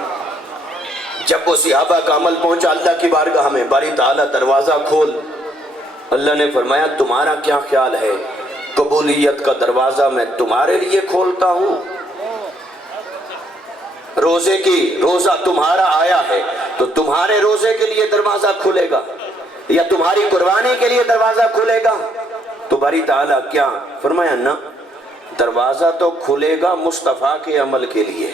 جب وہ صحابہ کا عمل پہنچا اللہ کی بارگاہ میں، باری تعالیٰ دروازہ کھول. اللہ نے فرمایا تمہارا کیا خیال ہے، قبولیت کا دروازہ میں تمہارے لیے کھولتا ہوں؟ روزہ تمہارا آیا ہے تو تمہارے روزے کے لیے دروازہ کھلے گا یا تمہاری قربانی کے لیے دروازہ کھلے گا؟ تو باری تعالیٰ کیا فرمایا، نہ، دروازہ تو کھلے گا مصطفیٰ کے عمل کے لیے.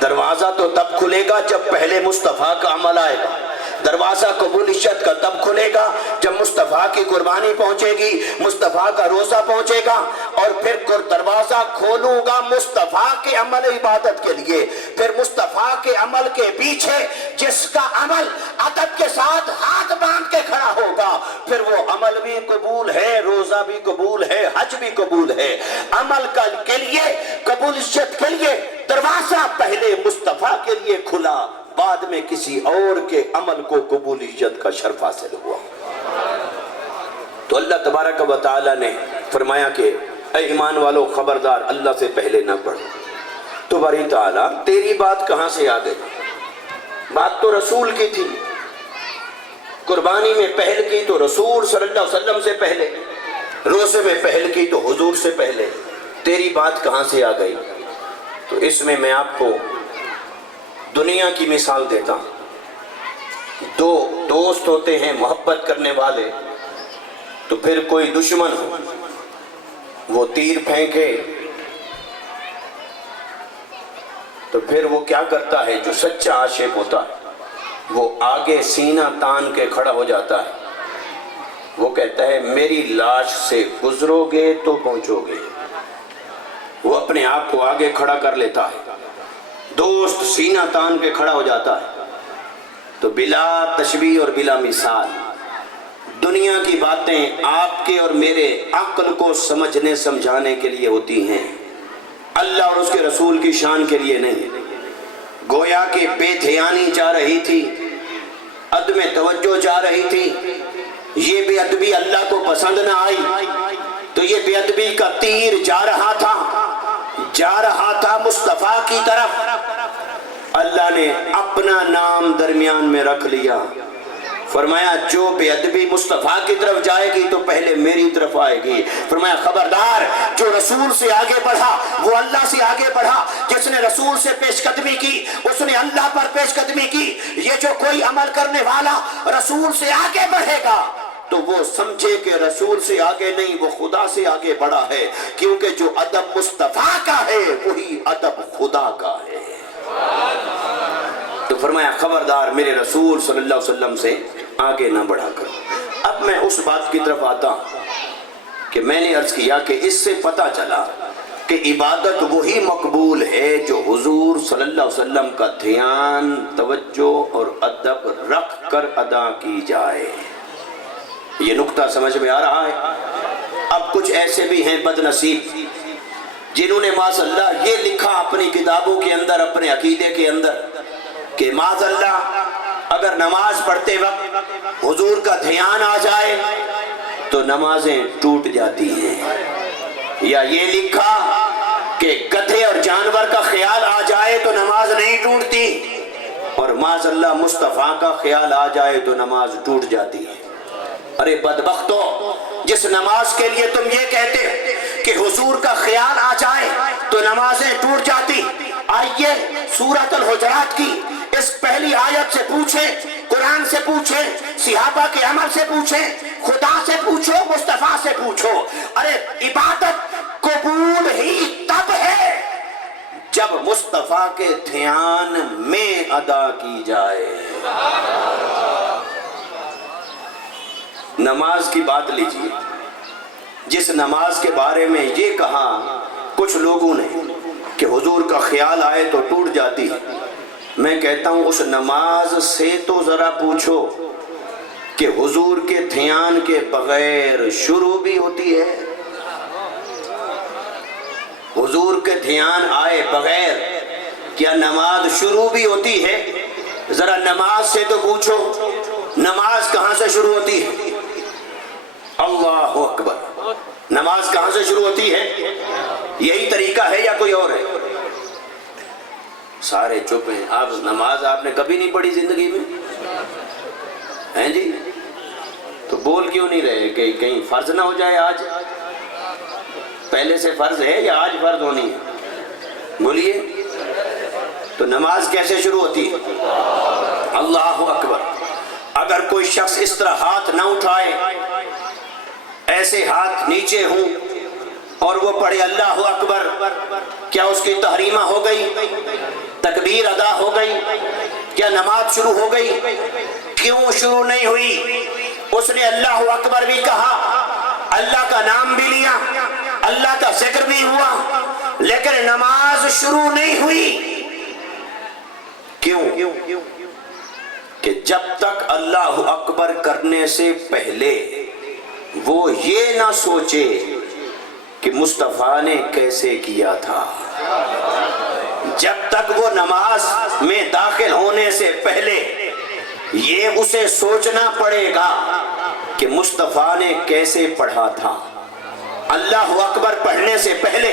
دروازہ تو تب کھلے گا جب پہلے مصطفیٰ کا عمل آئے گا. دروازہ قبولیت کا تب کھلے گا جب مصطفیٰ کی قربانی پہنچے گی، مصطفیٰ کا روزہ پہنچے گا، اور پھر دروازہ کھولوں گا مصطفیٰ کے عمل عبادت کے لیے. پھر مصطفیٰ کے عمل کے پیچھے جس کا عمل ادب کے ساتھ ہاتھ باندھ کے کھڑا ہوگا، پھر وہ عمل بھی قبول ہے، روزہ بھی قبول ہے، حج بھی قبول ہے. عمل کے لیے، قبولیت کے لیے دروازہ پہلے مصطفیٰ کے لیے کھلا، بعد میں کسی اور کے عمل کو قبولیت کا شرف حاصل ہوا. تو اللہ تبارک و تعالی نے فرمایا کہ اے ایمان والو خبردار، اللہ سے پہلے نہ پڑھو. تو باری تعالیٰ تیری بات کہاں سے آ گئی؟ بات تو رسول کی تھی، قربانی میں پہل کی تو رسول صلی اللہ علیہ وسلم سے پہلے، روزے میں پہل کی تو حضور سے پہلے. تیری بات کہاں سے آ گئی؟ تو اس میں آپ کو دنیا کی مثال دیتا ہوں. دو دوست ہوتے ہیں محبت کرنے والے، تو پھر کوئی دشمن ہو، وہ تیر پھینکے تو پھر وہ کیا کرتا ہے؟ جو سچا عاشق ہوتا ہے وہ آگے سینہ تان کے کھڑا ہو جاتا ہے. وہ کہتا ہے میری لاش سے گزرو گے تو پہنچو گے. وہ اپنے آپ کو آگے کھڑا کر لیتا ہے، دوست سینہ تان کے کھڑا ہو جاتا ہے. تو بلا تشبیہ اور بلا مثال دنیا کی باتیں آپ کے اور میرے عقل کو سمجھنے سمجھانے کے لیے ہوتی ہیں، اللہ اور اس کے رسول کی شان کے لیے نہیں. گویا کہ بے دھیانی جا رہی تھی، عدم توجہ جا رہی تھی. یہ بے ادبی اللہ کو پسند نہ آئی، تو یہ بے ادبی کا تیر جا رہا تھا مصطفیٰ کی طرف. اللہ نے اپنا نام درمیان میں رکھ لیا، فرمایا جو بے ادبی مصطفیٰ کی طرف جائے گی تو پہلے میری طرف آئے گی. فرمایا خبردار، جو رسول سے آگے بڑھا وہ اللہ سے آگے بڑھا. جس نے رسول سے پیش قدمی کی اس نے اللہ پر پیش قدمی کی. یہ جو کوئی عمل کرنے والا رسول سے آگے بڑھے گا تو وہ سمجھے کہ رسول سے آگے نہیں، وہ خدا سے آگے بڑھا ہے، کیونکہ جو ادب مصطفیٰ کا ہے وہی ادب خدا کا ہے. تو فرمایا خبردار میرے رسول صلی اللہ علیہ وسلم سے آگے نہ بڑھا کر. اب میں اس بات کی طرف آتا ہوں کہ میں نے عرض کیا کہ اس سے پتہ چلا کہ عبادت وہی مقبول ہے جو حضور صلی اللہ علیہ وسلم کا دھیان، توجہ اور ادب رکھ کر ادا کی جائے. یہ نقطہ سمجھ میں آ رہا ہے؟ اب کچھ ایسے بھی ہیں بد نصیب جنہوں نے معاذ اللہ یہ لکھا اپنی کتابوں کے اندر، اپنے عقیدے کے اندر، کہ معاذ اللہ اگر نماز پڑھتے وقت حضور کا دھیان آ جائے تو نمازیں ٹوٹ جاتی ہیں. یا یہ لکھا کہ گدھے اور جانور کا خیال آ جائے تو نماز نہیں ٹوٹتی، اور معاذ اللہ مصطفیٰ کا خیال آ جائے تو نماز ٹوٹ جاتی ہے. ارے بدبختو، جس نماز کے لیے تم یہ کہتے کہ حضور کا خیال آ جائے تو نمازیں ٹوٹ جاتی، آئیے سورۃ الحجرات کی اس پہلی آیت سے پوچھیں، قرآن سے پوچھیں، صحابہ کے عمل سے پوچھیں، خدا سے پوچھو، مصطفیٰ سے پوچھو. ارے عبادت قبول ہی تب ہے جب مصطفیٰ کے دھیان میں ادا کی جائے. نماز کی بات لیجئے، جس نماز کے بارے میں یہ کہا کچھ لوگوں نے کہ حضور کا خیال آئے تو ٹوٹ جاتی ہے، میں کہتا ہوں اس نماز سے تو ذرا پوچھو کہ حضور کے دھیان کے بغیر شروع بھی ہوتی ہے. حضور کے دھیان آئے بغیر کیا نماز شروع بھی ہوتی ہے؟ ذرا نماز سے تو پوچھو، نماز کہاں سے شروع ہوتی ہے؟ اللہ اکبر، نماز کہاں سے شروع ہوتی ہے؟ یہی طریقہ ہے یا کوئی اور ہے؟ سارے چپ ہیں. آپ نماز آپ نے کبھی نہیں پڑھی زندگی میں ہیں جی؟ تو بول کیوں نہیں رہے کہ کہیں فرض نہ ہو جائے؟ آج پہلے سے فرض ہے یا آج فرض ہونی ہے؟ بولیے. تو نماز کیسے شروع ہوتی ہے؟ اللہ اکبر. اگر کوئی شخص اس طرح ہاتھ نہ اٹھائے، ایسے ہاتھ نیچے ہوں اور وہ پڑھے اللہ اکبر، کیا اس کی تحریمہ ہو گئی؟ تکبیر ادا ہو گئی؟ کیا نماز شروع ہو گئی؟ کیوں شروع نہیں ہوئی؟ اس نے اللہ اکبر بھی کہا، اللہ کا نام بھی لیا، اللہ کا ذکر بھی ہوا، لیکن نماز شروع نہیں ہوئی. کیوں؟ کہ جب تک اللہ اکبر کرنے سے پہلے وہ یہ نہ سوچے کہ مصطفیٰ نے کیسے کیا تھا، جب تک وہ نماز میں داخل ہونے سے پہلے یہ اسے سوچنا پڑے گا کہ مصطفیٰ نے کیسے پڑھا تھا. اللہ اکبر پڑھنے سے پہلے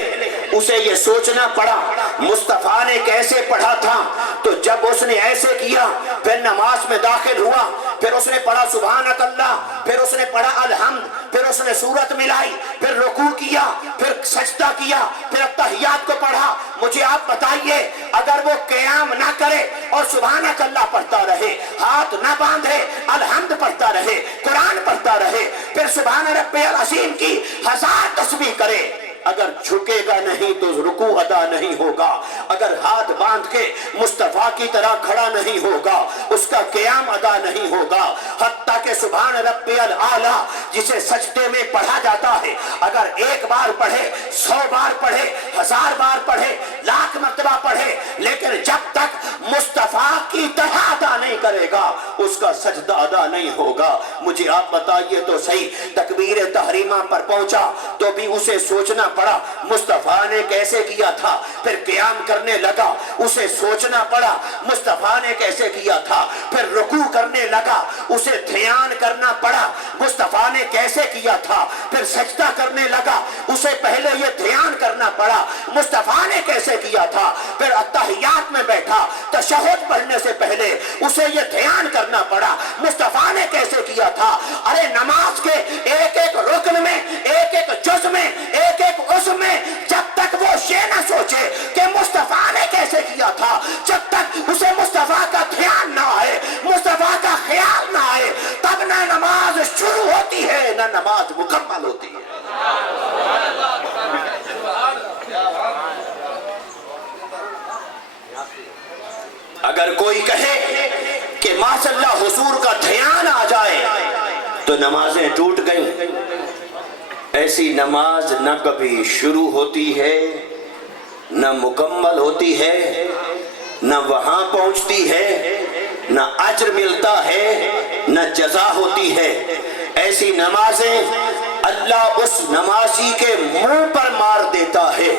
اسے یہ سوچنا پڑا مصطفیٰ نے کیسے پڑھا تھا. تو جب اس نے ایسے کیا، پھر نماز میں داخل ہوا، پھر اس نے پڑھا سبحانک اللہ، پھر اس نے پڑھا الحمد، پھر اس نے سورت ملائی، پھر رکوع کیا، پھر سجدہ کیا، پھر التحیات کو پڑھا. مجھے آپ بتائیے، اگر وہ قیام نہ کرے اور سبحانک اللہ پڑھتا رہے، ہاتھ نہ باندھے، الحمد پڑھتا رہے، قرآن پڑھتا رہے، پھر سبحان ربی العظیم کی 1000 تسبیح کرے، اگر جھکے گا نہیں تو رکوع ادا نہیں ہوگا. اگر ہاتھ باندھ کے مصطفیٰ کی طرح کھڑا نہیں ہوگا، اس کا قیام ادا نہیں ہوگا. حتیٰ کہ سبحان ربی الاعلیٰ جسے سجدے میں پڑھا جاتا ہے، اگر 1 بار پڑھے، 100 بار پڑھے، 1000 بار پڑھے، 1,00,000 مرتبہ پڑھے، لیکن جب تک مصطفیٰ کی طرح ادا نہیں کرے گا اس کا سجدہ ادا نہیں ہوگا. مجھے آپ بتائیے تو صحیح، تکبیر تحریمہ پر پہنچا تو بھی اسے سوچنا پڑا مصطفیٰ نے کیسے کیا تھا. پھر قیام کرنے لگا، اسے سوچنا پڑا مصطفیٰ نے کیسے کیا تھا. پھر رکوع کرنے لگا، اسے دھیان کرنا پڑا مصطفیٰ نے کیسے کیا تھا. پھر سجدہ کرنے لگا، اسے پہلے یہ دھیان کرنا پڑا مصطفیٰ نے کیسے کیا تھا. پھر التحیات میں بیٹھا، تشہد پڑھنے سے پہلے اسے یہ دھیان کرنا پڑا مصطفیٰ نے کیسے کیا تھا. ارے نماز کے ایک ایک رکن میں، ایک ایک جز میں، ایک ایک اس میں جب تک وہ یہ نہ سوچے کہ مصطفیٰ نے کیسے کیا تھا، جب تک اسے مصطفیٰ کا دھیان نہ آئے، مصطفیٰ کا خیال نہ آئے، تب نہ نماز شروع ہوتی ہے نہ نماز مکمل ہوتی ہے. اگر کوئی کہے کہ ماشاءاللہ حضور کا دھیان آ جائے تو نمازیں ٹوٹ گئیں، ایسی نماز نہ کبھی شروع ہوتی ہے، نہ مکمل ہوتی ہے، نہ وہاں پہنچتی ہے، نہ اجر ملتا ہے، نہ جزا ہوتی ہے. ایسی نمازیں اللہ اس نمازی کے منہ پر مار دیتا ہے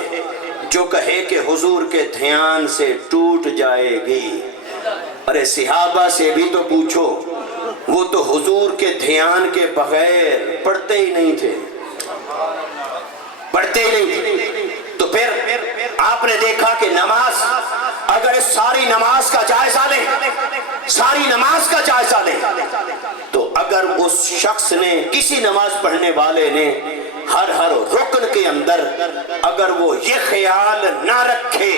جو کہے کہ حضور کے دھیان سے ٹوٹ جائے گی. ارے صحابہ سے بھی تو پوچھو، وہ تو حضور کے دھیان کے بغیر پڑھتے ہی نہیں تھے، پڑھتے ہی نہیں تھے. تو پھر آپ نے دیکھا کہ نماز، اگر اس ساری نماز کا جائزہ لیں، ساری نماز کا جائزہ لیں، تو اگر اس شخص نے، کسی نماز پڑھنے والے نے ہر رکن کے اندر اگر وہ یہ خیال نہ رکھے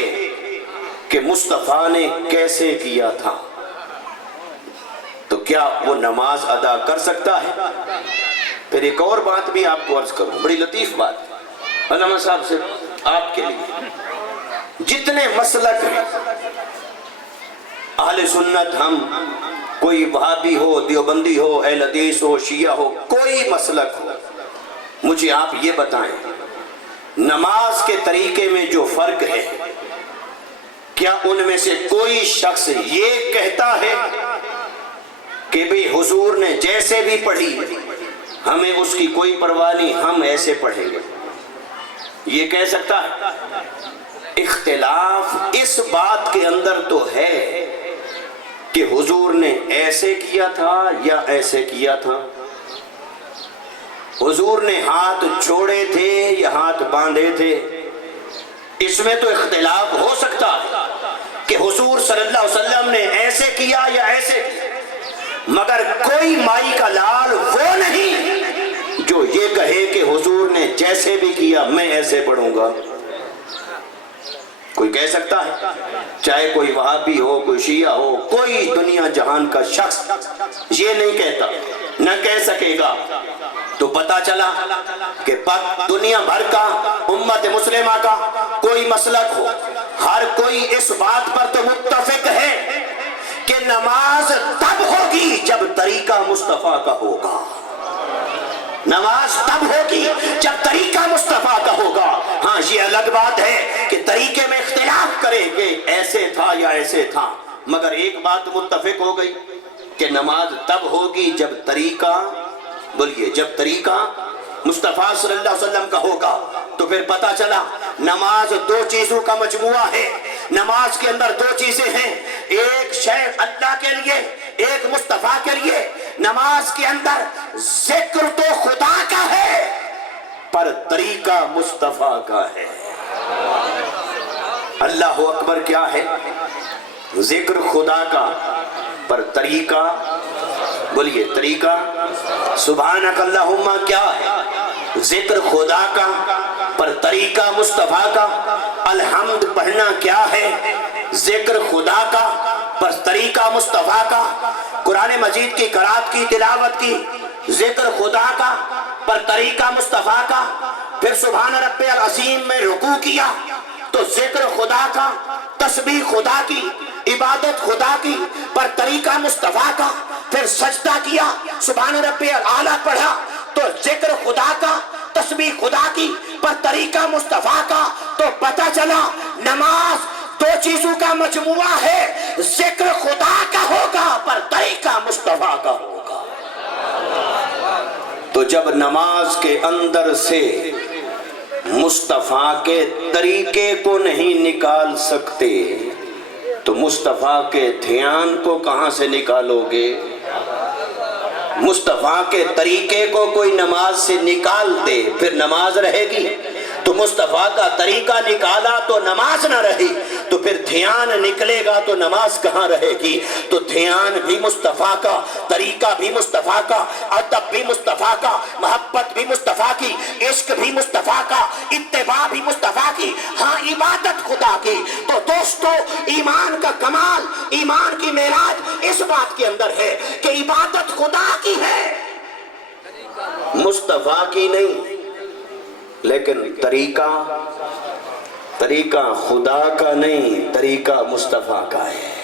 کہ مصطفیٰ نے کیسے کیا تھا، تو کیا وہ نماز ادا کر سکتا ہے؟ پھر ایک اور بات بھی آپ کو عرض کروں، بڑی لطیف بات علامہ صاحب سے آپ کے لیے. جتنے مسلک ہیں اہل سنت، ہم کوئی وہابی ہو، دیوبندی ہو، اہل حدیث ہو، شیعہ ہو، کوئی مسلک ہو، مجھے آپ یہ بتائیں نماز کے طریقے میں جو فرق ہے، کیا ان میں سے کوئی شخص یہ کہتا ہے کہ بھی حضور نے جیسے بھی پڑھی ہمیں اس کی کوئی پرواہ نہیں، ہم ایسے پڑھیں گے؟ یہ کہہ سکتا ہے؟ اختلاف اس بات کے اندر تو ہے کہ حضور نے ایسے کیا تھا یا ایسے کیا تھا، حضور نے ہاتھ چھوڑے تھے یا ہاتھ باندھے تھے، اس میں تو اختلاف ہو سکتا ہے. کہ حضور صلی اللہ علیہ وسلم نے ایسے کیا یا ایسے کیا، مگر کوئی مائی کا لال وہ نہیں جو یہ کہے کہ حضور نے جیسے بھی کیا میں ایسے پڑھوں گا۔ کوئی کہہ سکتا ہے؟ چاہے کوئی وہابی ہو، کوئی شیعہ ہو، کوئی دنیا جہان کا شخص یہ نہیں کہتا، نہ کہہ سکے گا۔ تو پتا چلا کہ دنیا بھر کا امت مسلمہ کا کوئی مسلک ہو، ہر کوئی اس بات پر تو متفق ہے کہ نماز تب ہوگی جب طریقہ مصطفیٰ کا ہوگا۔ نماز تب ہوگی جب طریقہ مصطفیٰ کا ہوگا۔ ہاں یہ الگ بات ہے کہ طریقے میں اختلاف کرے کہ ایسے تھا یا ایسے تھا، مگر ایک بات متفق ہو گئی کہ نماز تب ہوگی جب طریقہ، بولیے، جب طریقہ مصطفیٰ صلی اللہ علیہ وسلم کا ہوگا۔ تو پھر پتا چلا نماز دو چیزوں کا مجموعہ ہے۔ نماز کے اندر دو چیزیں ہیں، ایک شے اللہ کے لیے، ایک مصطفیٰ کے لیے۔ نماز کے اندر ذکر تو خدا کا ہے پر طریقہ مصطفیٰ کا ہے۔ اللہ اکبر کیا ہے؟ ذکر خدا کا پر طریقہ، بولیے، طریقہ سبحانک اللہم کیا ہے؟ ذکر خدا کا پر طریقہ مصطفیٰ کا۔ الحمد پڑھنا کیا ہے؟ ذکر خدا کا پر طریقہ مصطفیٰ کا۔ قرآن مجید کی قرات کی، تلاوت کی، ذکر خدا کا پر طریقہ مصطفیٰ کا۔ پھر سبحان رب العظیم میں رکوع کیا تو ذکر خدا کا، تسبیح خدا کی، عبادت خدا کی پر طریقہ مصطفیٰ کا۔ پھر سجدہ کیا، سبحان رب الاعلیٰ پڑھا تو ذکر خدا کا، تسبیح خدا کی پر طریقہ مصطفیٰ کا۔ تو پتہ چلا نماز دو چیزوں کا مجموعہ ہے، ذکر خدا کا ہوگا پر طریقہ مصطفیٰ کا ہوگا۔ تو جب نماز کے اندر سے مصطفیٰ کے طریقے کو نہیں نکال سکتے تو مصطفیٰ کے دھیان کو کہاں سے نکالو گے؟ مصطفیٰ کے طریقے کو کوئی نماز سے نکال دے پھر نماز رہے گی؟ تو مصطفیٰ کا طریقہ نکالا تو نماز نہ رہی، تو پھر دھیان نکلے گا تو نماز کہاں رہے گی؟ تو دھیان بھی مصطفیٰ کا، طریقہ بھی مصطفیٰ کا، ادب بھی مصطفیٰ کا، محبت بھی مصطفیٰ کی، عشق بھی مصطفیٰ کا، اتباع بھی مصطفیٰ کی، ہاں عبادت خدا کی۔ تو دوستو ایمان کا کمال، ایمان کی معراج اس بات کے اندر ہے کہ عبادت خدا کی ہے، مصطفیٰ کی نہیں۔ لیکن طریقہ خدا کا نہیں، طریقہ مصطفیٰ کا ہے۔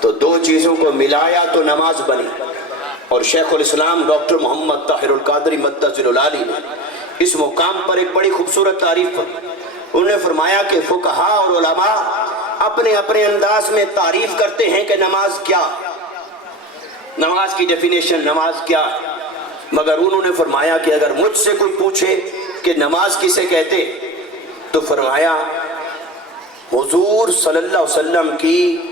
تو دو چیزوں کو ملایا تو نماز بنی۔ اور شیخ الاسلام ڈاکٹر محمد طاہر القادری مدثر العالی نے اس مقام پر ایک بڑی خوبصورت تعریف کی۔ انہوں نے فرمایا کہ فقہاء اور علماء اپنے اپنے انداز میں تعریف کرتے ہیں کہ نماز کیا، نماز کی ڈیفینیشن، نماز کیا ہے، مگر انہوں نے فرمایا کہ اگر مجھ سے کوئی پوچھے کہ نماز کسے کہتے تو فرمایا حضور صلی اللہ علیہ وسلم کی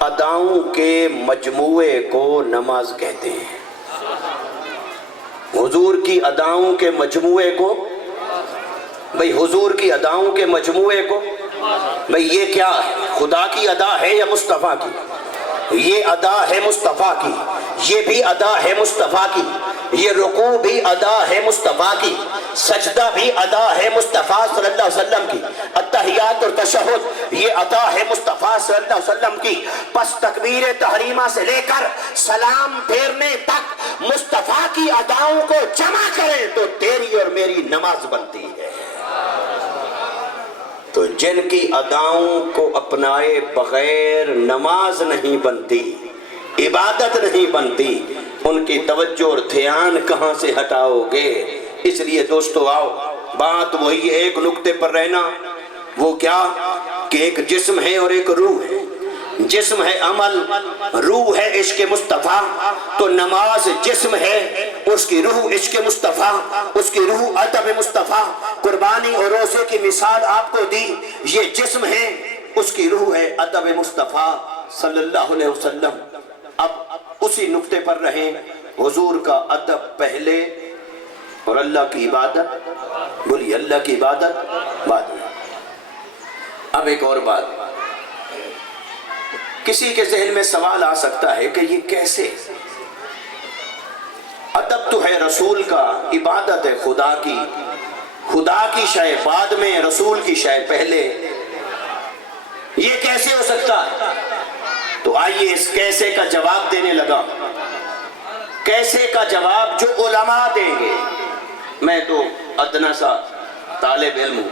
اداؤں کے مجموعے کو نماز کہتے ہیں۔ حضور کی اداؤں کے مجموعے کو، بھئی حضور کی اداؤں کے مجموعے کو، بھئی یہ کیا ہے؟ خدا کی ادا ہے یا مصطفیٰ کی؟ یہ ادا ہے مصطفیٰ کی، یہ بھی ادا ہے مصطفیٰ کی، یہ رکوع بھی ادا ہے مصطفیٰ کی، سجدہ بھی ادا ہے مصطفیٰ صلی اللہ علیہ وسلم کی، التحیات اور تشہد یہ ادا ہے مصطفیٰ صلی اللہ علیہ وسلم کی۔ پس تکبیر تحریمہ سے لے کر سلام پھیرنے تک مصطفیٰ کی اداؤں کو جمع کریں تو تیری اور میری نماز بنتی ہے۔ تو جن کی اداؤں کو اپنائے بغیر نماز نہیں بنتی، عبادت نہیں بنتی، ان کی توجہ اور دھیان کہاں سے ہٹاؤ گے؟ اس لیے دوستو آؤ، بات وہی ایک نقطے پر رہنا، وہ کیا کہ ایک جسم ہے اور ایک روح ہے۔ جسم ہے عمل، روح ہے عشق مصطفیٰ۔ تو نماز جسم ہے، اس کی روح عشق مصطفیٰ، اس کی روح ادب مصطفیٰ۔ قربانی اور روزے کی مثال آپ کو دی، یہ جسم ہے، اس کی روح ہے ادب مصطفیٰ صلی اللہ علیہ وسلم۔ اب اسی نقطے پر رہیں، حضور کا ادب پہلے اور اللہ کی عبادت، بولیے اللہ کی عبادت بعد میں۔ اب ایک اور بات، کسی کے ذہن میں سوال آ سکتا ہے کہ یہ کیسے؟ ادب تو ہے رسول کا، عبادت ہے خدا کی، خدا کی شے بعد میں، رسول کی شے پہلے، یہ کیسے ہو سکتا ہے؟ تو آئیے اس کیسے کا جواب دینے لگا۔ کیسے کا جواب جو علماء دیں گے، میں تو ادنا سا طالب علم ہوں،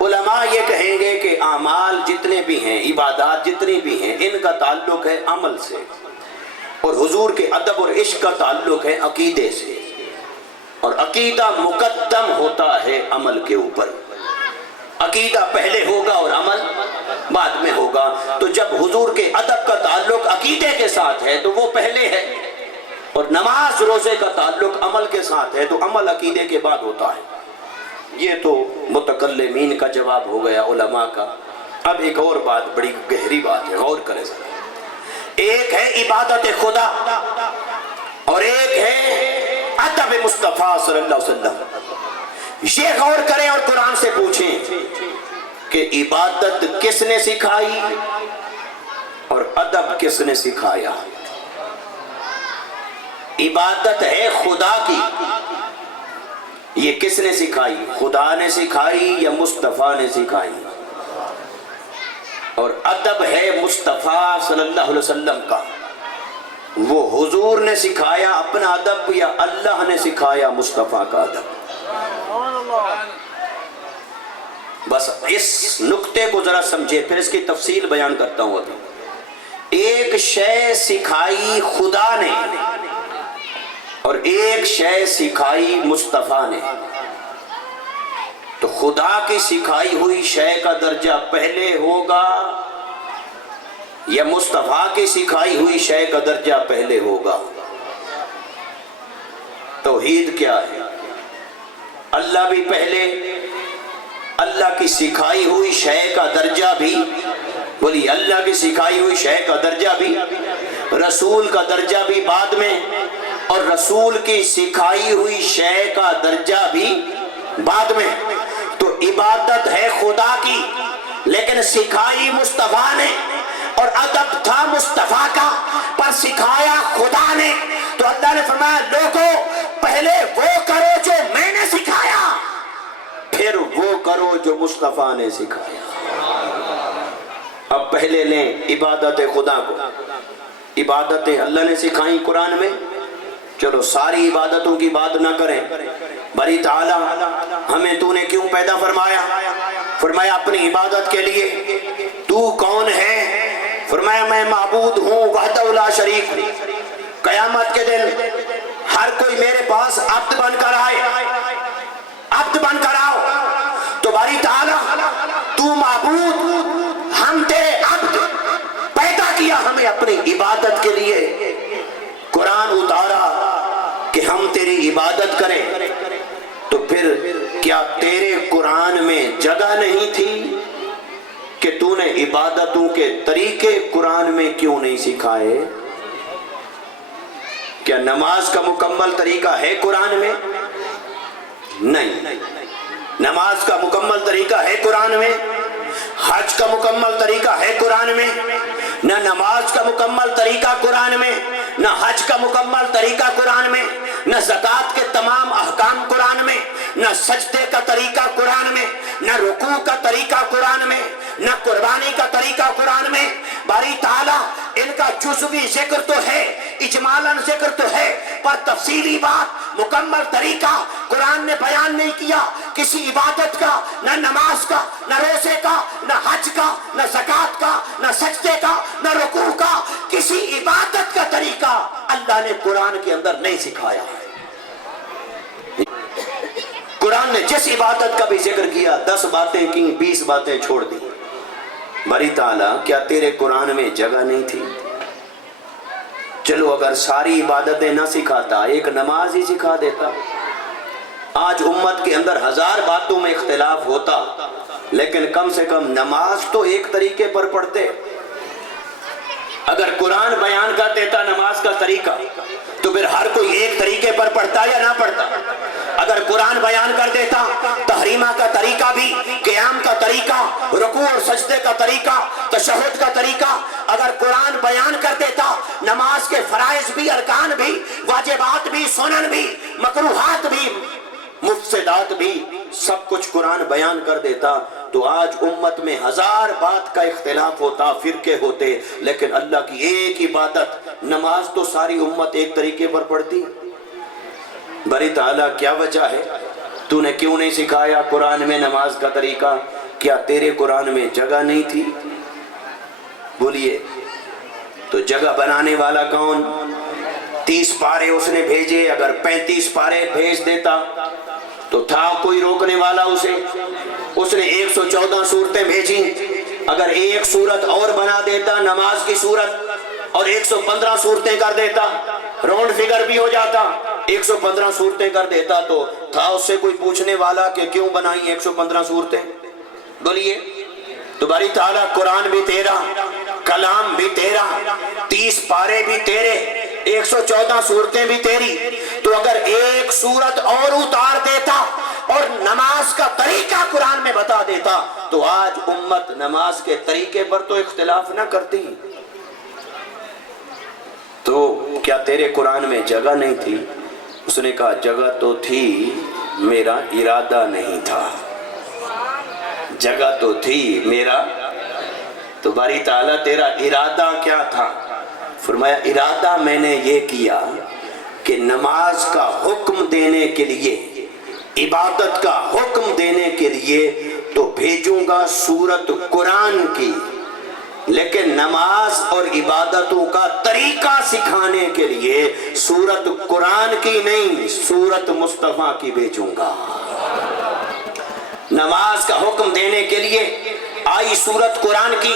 علماء یہ کہیں گے کہ اعمال جتنے بھی ہیں، عبادات جتنی بھی ہیں، ان کا تعلق ہے عمل سے، اور حضور کے ادب اور عشق کا تعلق ہے عقیدے سے، اور عقیدہ مقدم ہوتا ہے عمل کے اوپر، عقیدہ پہلے ہوگا اور عمل بعد میں ہوگا۔ تو جب حضور کے ادب کا تعلق عقیدے کے ساتھ ہے تو وہ پہلے ہے، اور نماز روزے کا تعلق عمل کے ساتھ ہے تو عمل عقیدے کے بعد ہوتا ہے۔ یہ تو متکلمین کا جواب ہو گیا، علماء کا۔ اب ایک اور بات، بڑی گہری بات ہے، غور کریں ذرا۔ ایک ہے عبادت خدا اور ایک ہے ادب مصطفیٰ صلی اللہ علیہ وسلم۔ یہ غور کریں اور قرآن سے پوچھیں کہ عبادت کس نے سکھائی اور ادب کس نے سکھایا؟ عبادت ہے خدا کی، یہ کس نے سکھائی؟ خدا نے سکھائی یا مصطفیٰ نے سکھائی؟ اور ادب ہے مصطفیٰ صلی اللہ علیہ وسلم کا، وہ حضور نے سکھایا اپنا ادب یا اللہ نے سکھایا مصطفیٰ کا ادب؟ بس اس نقطے کو ذرا سمجھے، پھر اس کی تفصیل بیان کرتا ہوں۔ ابھی ایک شے سکھائی خدا نے اور ایک شے سکھائی مصطفیٰ نے، تو خدا کی سکھائی ہوئی شے کا درجہ پہلے ہوگا یا مصطفیٰ کی سکھائی ہوئی شے کا درجہ پہلے ہوگا؟ توحید کیا ہے؟ اللہ بھی پہلے، اللہ کی سکھائی ہوئی شے کا درجہ بھی، بولی اللہ کی سکھائی ہوئی شے کا درجہ بھی، رسول کا درجہ بھی بعد میں، اور رسول کی سکھائی ہوئی شے کا درجہ بھی بعد میں۔ تو عبادت ہے خدا کی لیکن سکھائی مصطفیٰ نے، اور ادب تھا مصطفیٰ کا پر سکھایا خدا نے۔ تو اللہ نے فرمایا لوگوں پہلے وہ کرو جو میں نے سکھایا، پھر وہ کرو جو مصطفیٰ نے سکھایا۔ اب پہلے لیں عبادت خدا کو۔ عبادتیں اللہ نے سکھائیں قرآن میں، چلو ساری عبادتوں کی بات نہ کریں۔ باری تعالیٰ ہمیں تو نے کیوں پیدا فرمایا؟ فرمایا اپنی عبادت کے لیے۔ تو کون ہے؟ فرمایا میں معبود ہوں وحدہ لا شریک۔ قیامت کے دن ہر کوئی میرے پاس عبد بن کر آئے، عبد بن کر آؤ۔ تو باری تعالیٰ تو معبود، ہم تیرے عبد، پیدا کیا ہمیں اپنی عبادت کے لیے، قرآن اتارا کہ ہم تیری عبادت کریں، تو پھر کیا تیرے قرآن میں جگہ نہیں تھی کہ تو نے عبادتوں کے طریقے قرآن میں کیوں نہیں سکھائے؟ کیا نماز کا مکمل طریقہ ہے قرآن میں؟ نہیں۔ نماز کا مکمل طریقہ ہے قرآن میں؟ حج کا مکمل طریقہ ہے قرآن میں؟ نہ نماز کا مکمل طریقہ قرآن میں، نہ حج کا مکمل طریقہ قرآن میں، نہ زکوٰۃ کے تمام احکام قرآن میں، نہ سجدے کا طریقہ قرآن میں، نہ رکوع کا طریقہ قرآن میں، نہ قربانی کا طریقہ قرآن میں۔ باری تعالیٰ ان کا جزوی ذکر تو ہے، اجمالاً ذکر تو ہے، پر تفصیلی بات، مکمل طریقہ قرآن نے بیان نہیں کیا کسی عبادت کا، نہ نماز کا، نہ روزے کا، نہ حج کا، نہ زکوٰۃ کا، نہ سجدے کا، نہ رکوع کا، کسی عبادت کا طریقہ اللہ نے قرآن کے اندر نہیں سکھایا ہے۔ قرآن نے جس عبادت کا بھی ذکر کیا 10 باتیں کی، 20 باتیں چھوڑ دی۔ باری تعالیٰ کیا تیرے قرآن میں جگہ نہیں تھی؟ چلو اگر ساری عبادتیں نہ سکھاتا، ایک نماز ہی سکھا دیتا۔ آج امت کے اندر 1000 باتوں میں اختلاف ہوتا، لیکن کم سے کم نماز تو ایک طریقے پر پڑھتے۔ اگر قرآن بیان کر دیتا نماز کا طریقہ تو پھر ہر کوئی ایک طریقے پر پڑھتا یا نہ پڑھتا؟ اگر قرآن بیان کر دیتا تحریمہ کا طریقہ بھی، قیام کا طریقہ، رکوع اور سجدے کا طریقہ، تشہد کا طریقہ اگر قرآن بیان کر دیتا، نماز کے فرائض بھی، ارکان بھی، واجبات بھی، سنن بھی، مکروہات بھی، مفسدات بھی، سب کچھ قرآن بیان کر دیتا، تو آج امت میں ہزار بات کا اختلاف ہوتا، فرقے ہوتے، لیکن اللہ کی ایک عبادت نماز تو ساری امت ایک طریقے پر پڑھتی۔ باری تعالیٰ کیا وجہ ہے؟ تو نے کیوں نہیں سکھایا قرآن میں نماز کا طریقہ؟ کیا تیرے قرآن میں جگہ نہیں تھی؟ بولیے، تو جگہ بنانے والا کون؟ 30 پارے اس نے بھیجے، اگر 35 پارے بھیج دیتا تو تھا کوئی روکنے والا اسے؟ اس نے 114 صورتیں بھیجی، اگر ایک صورت اور بنا دیتا نماز کی صورت اور 115 صورتیں کر دیتا، راؤنڈ فگر بھی ہو جاتا، 115 صورتیں کر دیتا تو تھا اس سے کوئی پوچھنے والا کہ کیوں بنائی 115 صورتیں؟ بولیے، تو باری تعالیٰ قرآن بھی تیرا، کلام بھی تیرا، 30 پارے بھی تیرے، 114 صورتیں بھی تیری، تو اگر ایک صورت اور اتار دیتا اور نماز کا طریقہ قرآن میں بتا دیتا تو آج امت نماز کے طریقے پر تو اختلاف نہ کرتی۔ تو کیا تیرے قرآن میں جگہ نہیں تھی؟ اس نے کہا جگہ تو تھی، میرا ارادہ نہیں تھا۔ جگہ تو تھی میرا، تو باری تعالیٰ تیرا ارادہ کیا تھا؟ فرمایا ارادہ میں نے یہ کیا کہ نماز کا حکم دینے کے لیے، عبادت کا حکم دینے کے لیے تو بھیجوں گا سورت قرآن کی، لیکن نماز اور عبادتوں کا طریقہ سکھانے کے لیے سورت قرآن کی نہیں، سورت مصطفیٰ کی بھیجوں گا۔ نماز کا حکم دینے کے لیے آئی سورت قرآن کی،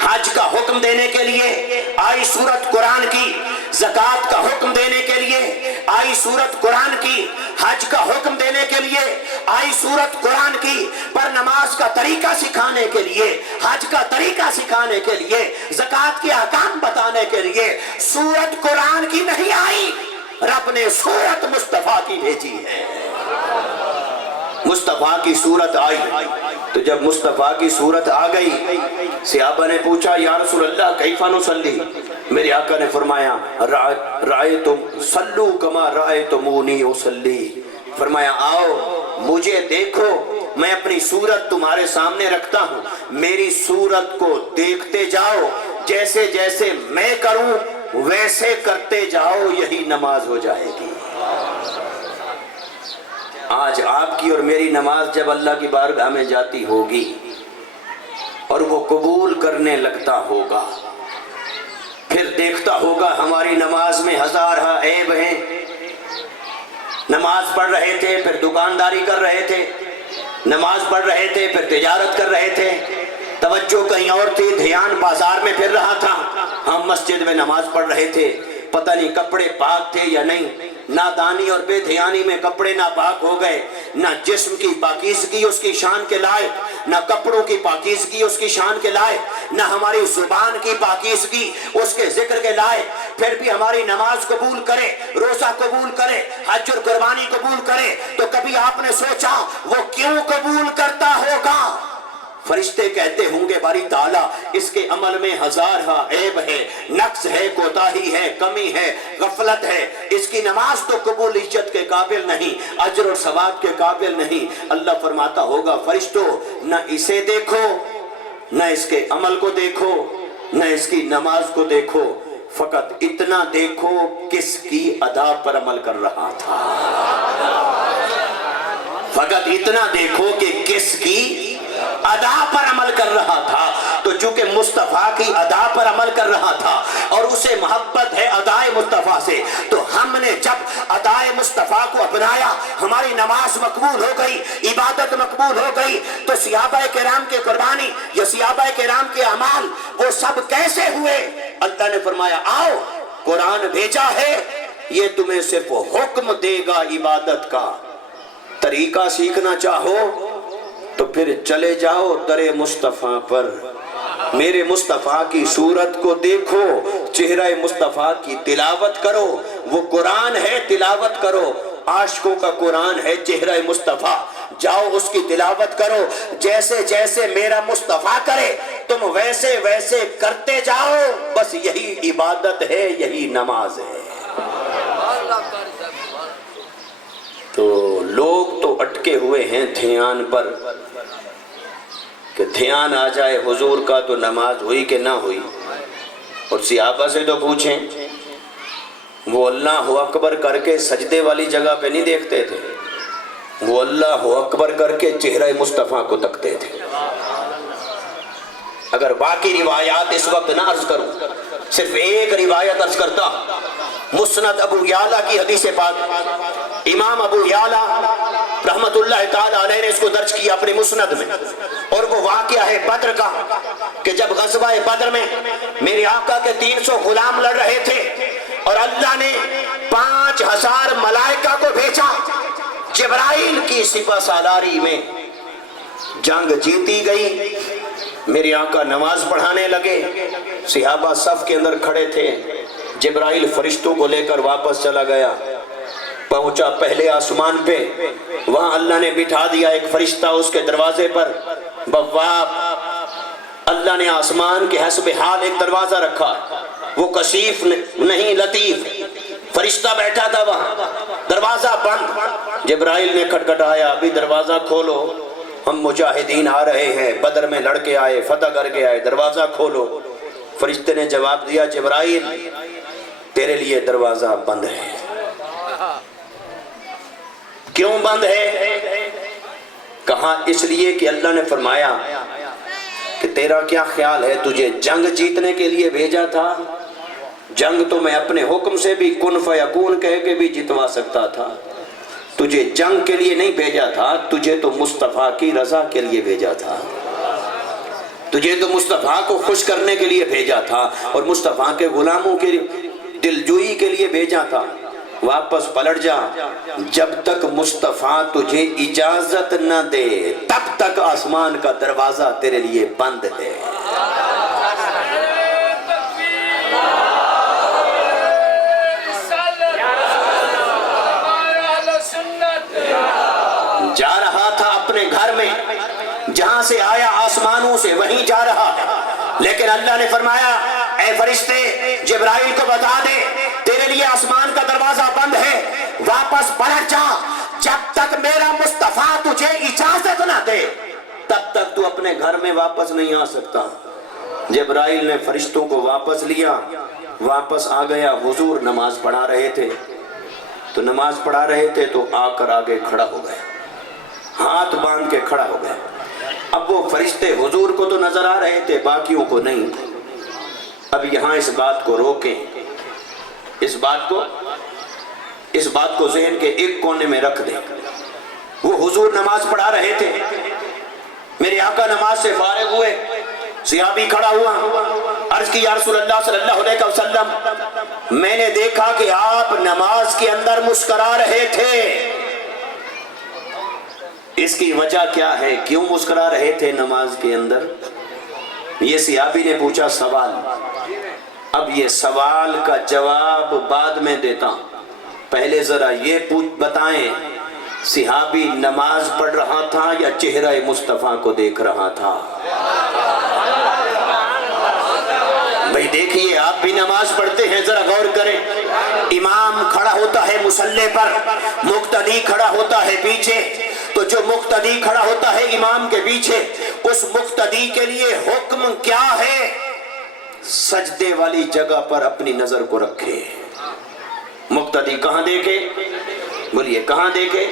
حج کا حکم دینے کے لیے آئی سورت قرآن کی، زکوٰۃ کا حکم دینے کے لیے آئی سورت قرآن کی، حج کا حکم دینے کے لیے آئی سورت قرآن کی، پر نماز کا طریقہ سکھانے کے لیے، حج کا طریقہ سکھانے کے لیے، زکوٰۃ کے احکام بتانے کے لیے سورت قرآن کی نہیں آئی، رب نے سورت مصطفیٰ کی بھیجی ہے۔ مصطفیٰ کی صورت آئی، تو جب مصطفیٰ کی صورت آ گئی، صحابہ نے پوچھا یا رسول اللہ کیف نصلی؟ میرے آقا نے فرمایا رأیتم صلو کما رأیتمونی اصلی، فرمایا آؤ مجھے دیکھو، میں اپنی صورت تمہارے سامنے رکھتا ہوں، میری صورت کو دیکھتے جاؤ، جیسے جیسے میں کروں ویسے کرتے جاؤ، یہی نماز ہو جائے گی۔ آج آپ کی اور میری نماز جب اللہ کی بارگاہ میں جاتی ہوگی اور وہ قبول کرنے لگتا ہوگا، پھر دیکھتا ہوگا ہماری نماز میں ہزارہ عیب ہیں، نماز پڑھ رہے تھے پھر دکانداری کر رہے تھے، نماز پڑھ رہے تھے پھر تجارت کر رہے تھے، توجہ کہیں اور تھی، دھیان بازار میں پھر رہا تھا، ہم مسجد میں نماز پڑھ رہے تھے، پتہ نہیں کپڑے پاک تھے یا نہیں، نادانی اور بے دھیانی میں کپڑے ناپاک ہو گئے، نہ جسم کی پاکیزگی اس کی شان کے لائق، نہ کپڑوں کی پاکیزگی اس کی شان کے لائق، نہ ہماری زبان کی پاکیزگی اس کے ذکر کے لائق، پھر بھی ہماری نماز قبول کرے، روزہ قبول کرے، حج اور قربانی قبول کرے، تو کبھی آپ نے سوچا وہ کیوں قبول کرتا ہوگا؟ فرشتے کہتے ہوں گے باری تعالیٰ اس کے عمل میں ہزارہ عیب ہے، نقص ہے، کوتاہی ہے، کمی ہے، غفلت ہے، اس کی نماز تو قبولیت کے قابل نہیں، اجر اور ثواب کے قابل نہیں۔ اللہ فرماتا ہوگا فرشتوں نہ اسے دیکھو، نہ اس کے عمل کو دیکھو، نہ اس کی نماز کو دیکھو، فقط اتنا دیکھو کس کی ادا پر عمل کر رہا تھا، فقط اتنا دیکھو کہ کس کی ادا پر عمل کر رہا تھا۔ تو چونکہ مصطفیٰ کی ادا پر عمل کر رہا تھا اور اسے محبت ہے ادائے مصطفیٰ سے، تو ہم نے جب ادائے مصطفیٰ کو اپنایا، ہماری نماز مقبول ہو گئی، عبادت مقبول ہو گئی، تو صحابہ کرام کے قربانی یا صحابہ کرام کے اعمال وہ سب کیسے ہوئے؟ اللہ نے فرمایا آؤ قرآن بھیجا ہے، یہ تمہیں صرف حکم دے گا عبادت کا، طریقہ سیکھنا چاہو تو پھر چلے جاؤ در مصطفیٰ پر، میرے مصطفیٰ کی صورت کو دیکھو، چہرہ مصطفیٰ کی تلاوت کرو، وہ قرآن ہے تلاوت کرو، عاشقوں کا قرآن ہے چہرہ مصطفیٰ، جاؤ اس کی تلاوت کرو، جیسے جیسے میرا مصطفیٰ کرے تم ویسے ویسے کرتے جاؤ، بس یہی عبادت ہے، یہی نماز ہے۔ تو لوگ تو اٹکے ہوئے ہیں دھیان پر کہ دھیان آ جائے حضور کا تو نماز ہوئی کہ نہ ہوئی۔ اور صحابہ سے تو پوچھیں، وہ اللہ اکبر کر کے سجدے والی جگہ پہ نہیں دیکھتے تھے، وہ اللہ اکبر کر کے چہرہ مصطفیٰ کو تکتے تھے۔ اگر باقی روایات اس وقت نہ عرض کروں، صرف ایک روایت عرض کرتا، مسند ابو یعلا کی حدیث پاک، امام ابو یعلا رحمت اللہ تعالی علیہ نے اس کو درج کیا اپنے مسند میں، اور وہ واقعہ ہے بدر کا کہ جب غزوہ بدر میں میرے آقا کے 300 غلام لڑ رہے تھے اور اللہ نے 5000 ملائکہ کو بھیجا، جبرائیل کی سپہ سالاری میں جنگ جیتی گئی، میرے آقا نماز پڑھانے لگے، صحابہ صف کے اندر کھڑے تھے، جبرائیل فرشتوں کو لے کر واپس چلا گیا، پہنچا پہلے آسمان پہ، وہاں اللہ نے بٹھا دیا ایک فرشتہ اس کے دروازے پر، بواب، اللہ نے آسمان کے حسب حال ایک دروازہ رکھا، وہ کشیف نہیں لطیف، فرشتہ بیٹھا تھا وہاں، دروازہ بند، جبرائیل نے کھٹکھٹایا، ابھی دروازہ کھولو، ہم مجاہدین آ رہے ہیں، بدر میں لڑ کے آئے، فتح کر کے آئے، دروازہ کھولو۔ فرشتے نے جواب دیا، جبرائیل تیرے لیے دروازہ بند ہے۔ کیوں بند ہے؟ کہا اس لیے کہ اللہ نے فرمایا کہ تیرا کیا خیال ہے، تجھے جنگ جیتنے کے لیے بھیجا تھا؟ جنگ تو میں اپنے حکم سے بھی کن فیکون کہہ کے بھی جتوا سکتا تھا، تجھے جنگ کے لیے نہیں بھیجا تھا، تجھے تو مصطفیٰ کی رضا کے لیے بھیجا تھا، تجھے تو مصطفیٰ کو خوش کرنے کے لیے بھیجا تھا اور مصطفیٰ کے غلاموں کے دلجوئی کے لیے بھیجا تھا۔ واپس پلٹ جا، جب تک مصطفیٰ تجھے اجازت نہ دے تب تک آسمان کا دروازہ تیرے لیے بند ہے۔ جا رہا تھا اپنے گھر میں، جہاں سے آیا آسمانوں سے وہیں جا رہا ہے، لیکن اللہ نے فرمایا اے فرشتے جبرائیل کو بتا دے تیرے لیے آسمان کا دروازہ بند ہے، واپس پلٹ جا، جب تک میرا مصطفیٰ تجھے اجازت نہ دے تب تک تو اپنے گھر میں واپس نہیں آ سکتا۔ جبرائیل نے فرشتوں کو واپس لیا، واپس آ گیا، حضور نماز پڑھا رہے تھے، تو نماز پڑھا رہے تھے تو آ کر آگے کھڑا ہو گئے، ہاتھ باندھ کے کھڑا ہو گئے۔ اب وہ فرشتے حضور کو تو نظر آ رہے تھے، باقیوں کو نہیں۔ اب یہاں اس بات کو روکیں، اس بات کو ذہن کے ایک کونے میں رکھ دیں۔ وہ حضور نماز پڑھا رہے تھے، میرے آقا نماز سے فارغ ہوئے، صحابی کھڑا ہوا، عرض کی یا رسول اللہ صلی اللہ علیہ وسلم، میں نے دیکھا کہ آپ نماز کے اندر مسکرا رہے تھے، اس کی وجہ کیا ہے؟ کیوں مسکرا رہے تھے نماز کے اندر؟ یہ صحابی نے پوچھا سوال۔ اب یہ سوال کا جواب بعد میں دیتا ہوں، پہلے ذرا یہ بتائیں صحابی نماز پڑھ رہا تھا یا چہرہ مصطفیٰ کو دیکھ رہا تھا؟ بھئی دیکھیے، آپ بھی نماز پڑھتے ہیں، ذرا غور کریں۔ امام کھڑا ہوتا ہے مصلی پر، مقتدی کھڑا ہوتا ہے پیچھے، تو جو مقتدی کھڑا ہوتا ہے امام کے پیچھے، اس مقتدی کے لیے حکم کیا ہے؟ سجدے والی جگہ پر اپنی نظر کو رکھے۔ مقتدی کہاں دیکھے؟ بولیے کہاں دیکھے؟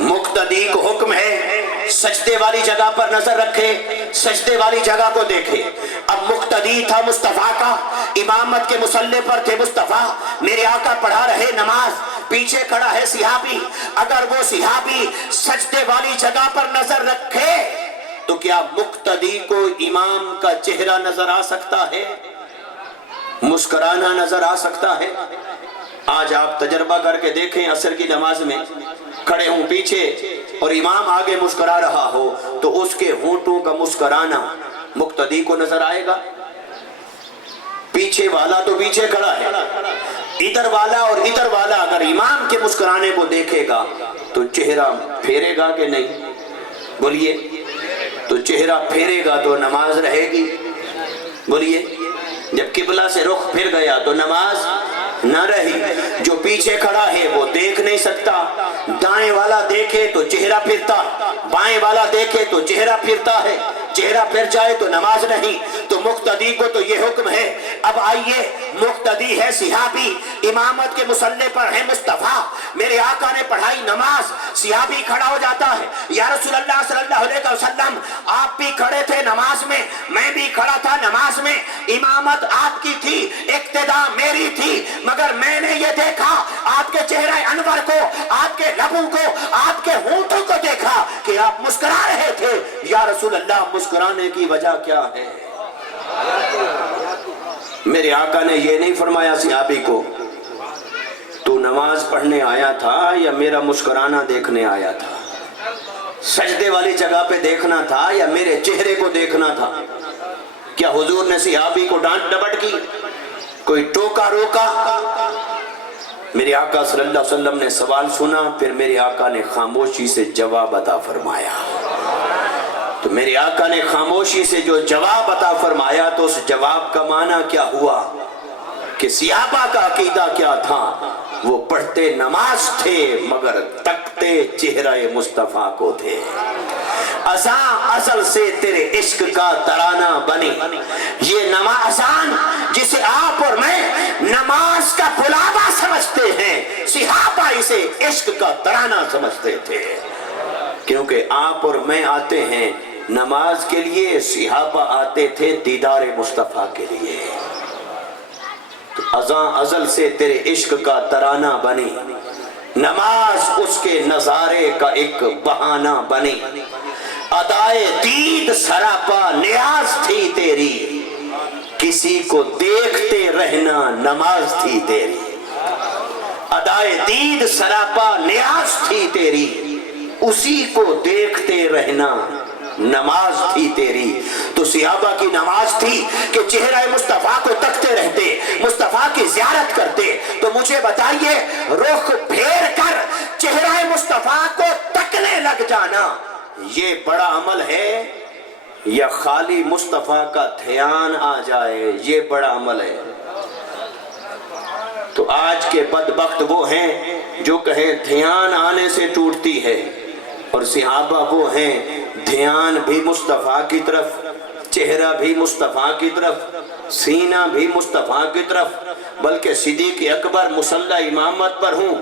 مقتدی کو حکم ہے سجدے والی جگہ پر نظر رکھے، سجدے والی جگہ کو دیکھے۔ اب مقتدی تھا مصطفیٰ کا، امامت کے مصلی پر تھے مصطفیٰ، میرے آقا پڑھا رہے نماز، پیچھے کھڑا ہے صحابی۔ اگر وہ صحابی سجدے والی جگہ پر نظر رکھے تو کیا مقتدی کو امام کا چہرہ نظر آ سکتا ہے؟ مسکرانا نظر آ سکتا ہے؟ آج آپ تجربہ کر کے دیکھیں، عصر کی نماز میں کھڑے ہوں پیچھے اور امام آگے مسکرا رہا ہو تو اس کے ہونٹوں کا مسکرانا مقتدی کو نظر آئے گا؟ پیچھے والا تو پیچھے کھڑا ہے، ادھر والا اور ادھر والا اگر امام کے مسکرانے کو دیکھے گا تو چہرہ پھیرے گا کہ نہیں؟ بولیے، تو چہرہ پھیرے گا تو نماز رہے گی؟ بولیے، جب قبلہ سے رخ پھر گیا تو نماز نہ رہی۔ جو پیچھے کھڑا ہے وہ دیکھ نہیں سکتا، دائیں والا دیکھے تو چہرہ پھرتا، بائیں والا دیکھے تو چہرہ پھرتا ہے، چہرہ پھر جائے تو نماز نہیں۔ تو مقتدی کو تو یہ حکم ہے۔ اب آئیے، مقتدی ہے صحابی، امامت کے مصلی پر ہے مصطفیٰ، میرے آقا نے پڑھائی نماز، صحابی کھڑا ہو جاتا ہے، یا رسول اللہ صلی اللہ علیہ وسلم آپ بھی کھڑے تھے نماز میں، میں بھی کھڑا تھا نماز میں، امامت آپ کی تھی، اقتداء میری تھی، مگر میں نے یہ دیکھا آپ کے چہرہ انور کو، آپ کے لبوں کو، آپ کے ہونٹوں کو دیکھا کہ آپ مسکرا رہے تھے۔ یا رسول اللہ مسکرانے کی وجہ کیا ہے؟ میرے آقا نے یہ نہیں فرمایا صحابی کو تو نماز پڑھنے آیا تھا یا میرا مسکرانا دیکھنے آیا تھا، سجدے والی جگہ پہ دیکھنا تھا یا میرے چہرے کو دیکھنا تھا؟ کیا حضور نے صحابی کو ڈانٹ ڈپٹ کی، کوئی ٹوکا روکا؟ میرے آقا صلی اللہ علیہ وسلم نے سوال سنا، پھر میرے آقا نے خاموشی سے جواب عطا فرمایا۔ تو میرے آقا نے خاموشی سے جو جواب عطا فرمایا تو اس جواب کا معنی کیا ہوا کہ صحابہ کا عقیدہ کیا تھا؟ وہ پڑھتے نماز تھے مگر تکتے چہرہ مصطفیٰ کو تھے۔ اذان ازل سے تیرے عشق کا ترانہ بنی، یہ اذان جسے آپ اور میں نماز کا بلاوا سمجھتے ہیں، صحابہ اسے عشق کا ترانہ سمجھتے تھے، کیونکہ آپ اور میں آتے ہیں نماز کے لیے، صحابہ آتے تھے دیدار مصطفیٰ کے لیے۔ تو اذان ازل سے تیرے عشق کا ترانہ بنی، نماز اس کے نظارے کا ایک بہانہ بنی، ادائے دید سراپا نیاز تھی تیری، کسی کو دیکھتے رہنا نماز تھی تیری، ادائے دید سراپا نیاز تھی تیری، اسی کو دیکھتے رہنا نماز تھی تیری۔ تو صحابہ کی نماز تھی کہ چہرہ مصطفیٰ کو تکتے رہتے، مصطفیٰ کی زیارت کرتے۔ تو مجھے بتائیے، رخ پھیر کر چہرہ مصطفیٰ کو تکنے لگ جانا یہ بڑا عمل ہے یا خالی مصطفیٰ کا دھیان آ جائے یہ بڑا عمل ہے؟ تو آج کے بدبخت وہ ہیں جو کہیں دھیان آنے سے ٹوٹتی ہے، اور صحابہ وہ ہیں دھیان بھی مصطفیٰ کی طرف، چہرہ بھی مصطفیٰ کی طرف، سینہ بھی مصطفیٰ کی طرف۔ بلکہ صدیق اکبر مصلی امامت پر ہوں،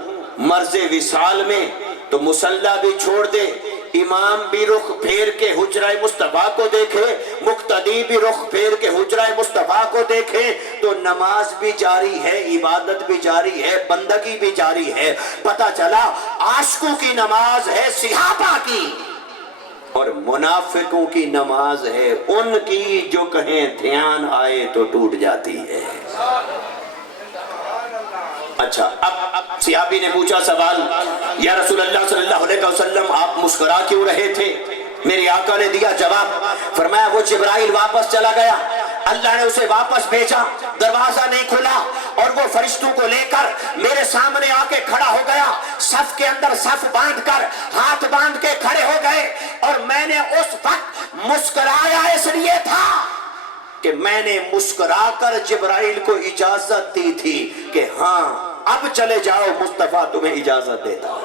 مرض وصال میں، تو مصلی بھی چھوڑ دے، امام بھی رخ پھیر کے حجرہ مصطفیٰ کو دیکھے، مقتدی بھی رخ پھیر کے حجرہ مصطفیٰ کو دیکھے، تو نماز بھی جاری ہے، عبادت بھی جاری ہے، بندگی بھی جاری ہے۔ پتہ چلا عاشقوں کی نماز ہے صحابہ کی، اور منافقوں کی نماز ہے ان کی جو کہیں دھیان آئے تو ٹوٹ جاتی ہے۔ اچھا، اب صحابی نے پوچھا سوال، یا رسول اللہ صلی اللہ علیہ وسلم آپ مسکرا کیوں رہے تھے؟ میرے آقا نے دیا جواب، فرمایا وہ جبرائیل واپس چلا گیا، اللہ نے اسے واپس بھیجا، دروازہ نہیں کھلا، اور وہ فرشتوں کو لے کر میرے سامنے آ کے کھڑا ہو گیا، صف کے اندر صف باندھ کر ہاتھ باندھ کے کھڑے ہو گئے، اور میں نے اس وقت مسکرایا اس لیے تھا کہ میں نے مسکرا کر جبرائیل کو اجازت دی تھی کہ ہاں اب چلے جاؤ، مصطفیٰ تمہیں اجازت دیتا ہے۔